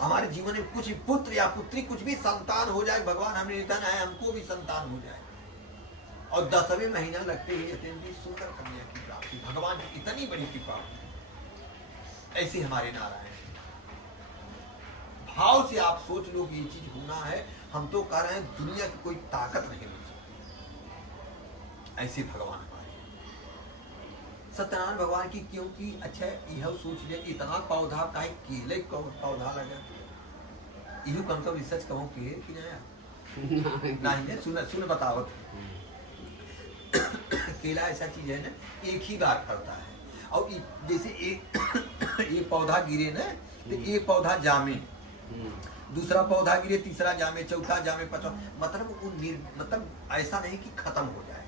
हमारे जीवन में कुछ पुत्र या पुत्री कुछ भी संतान हो जाए, भगवान हमें निधन है हमको भी संतान हो जाए। और 10वें महीना लगते ही अत्यंत सुंदर कन्या की प्राप्ति, भगवान की इतनी बड़ी कृपा। ऐसे हमारे नारायण भाव से आप सोच लो कि ये चीज होना है। हम तो कह रहे हैं दुनिया की कोई ताकत नहीं मिल सकती, ऐसे भगवान हमारे सत्यनारायण भगवान की। क्योंकि अच्छा यह सोच लिया कि इतना पौधा का केले का पौधा लगा, यू कौन सा रिसर्च कहूँ कि नहीं सुन बताओ। केला ऐसा चीज है ना, एक ही बार फलता है। और जैसे एक पौधा गिरे ना, तो एक पौधा जामे, दूसरा पौधा गिरे, तीसरा जामे, चौथा जामे, पांचवा, मतलब ऐसा नहीं कि खत्म हो जाए।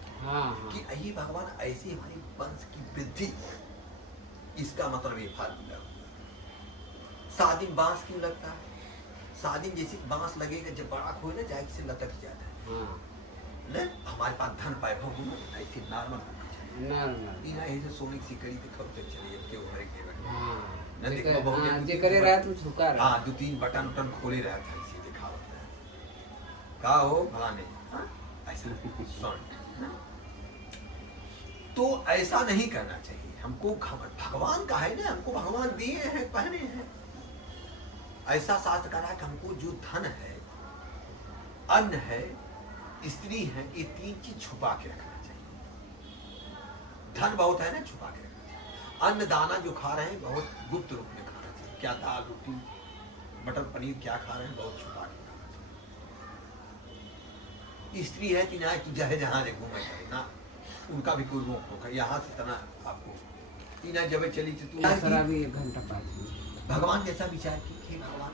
कि यही भगवान ऐसी हमारी वंश की वृद्धि, इसका मतलब ये फार्मूला। सादिम बांस क्यों लगता है? सादिम जैसे बांस लगेगा, जब बड़ा हो ना जाए से लटक जाता है ना। हमारे पास धन वैभव हो ऐसे नॉर्मल सोने की सिकड़ी दिखाते चलिए क्यों हर के न देखो बहुत हाँ, जे करे रात में झुका रहा हाँ 2-3 बटन उटन खोले रहा था इसे दिखावत है का हो फलाने हाँ? ऐसा सुन तो ऐसा नहीं करना चाहिए हमको भगवान का है ना हमको भगवान दिए हैं पहने हैं ऐसा शास्त्र कह रहा है कि हमको जो धन है अन्न है स्त्री है ये 3 चीज छुपा के रखना चाहिए धन बहुत है ना छुपा के रखना चाहिए अन्न दाना जो खा रहे हैं बहुत गुप्त रूप में खाना चाहिए क्या दाल रोटी मटर पनीर क्या खा रहे हैं बहुत छुपा के खाना चाहिए स्त्री है कि ना तू जहे जहाँ रे घूमे जाए ना उनका भी कोई रोक होगा यहाँ से तना आपको इना जब चली तू भी 1 घंटा 5 मिनट भगवान जैसा विचार की भगवान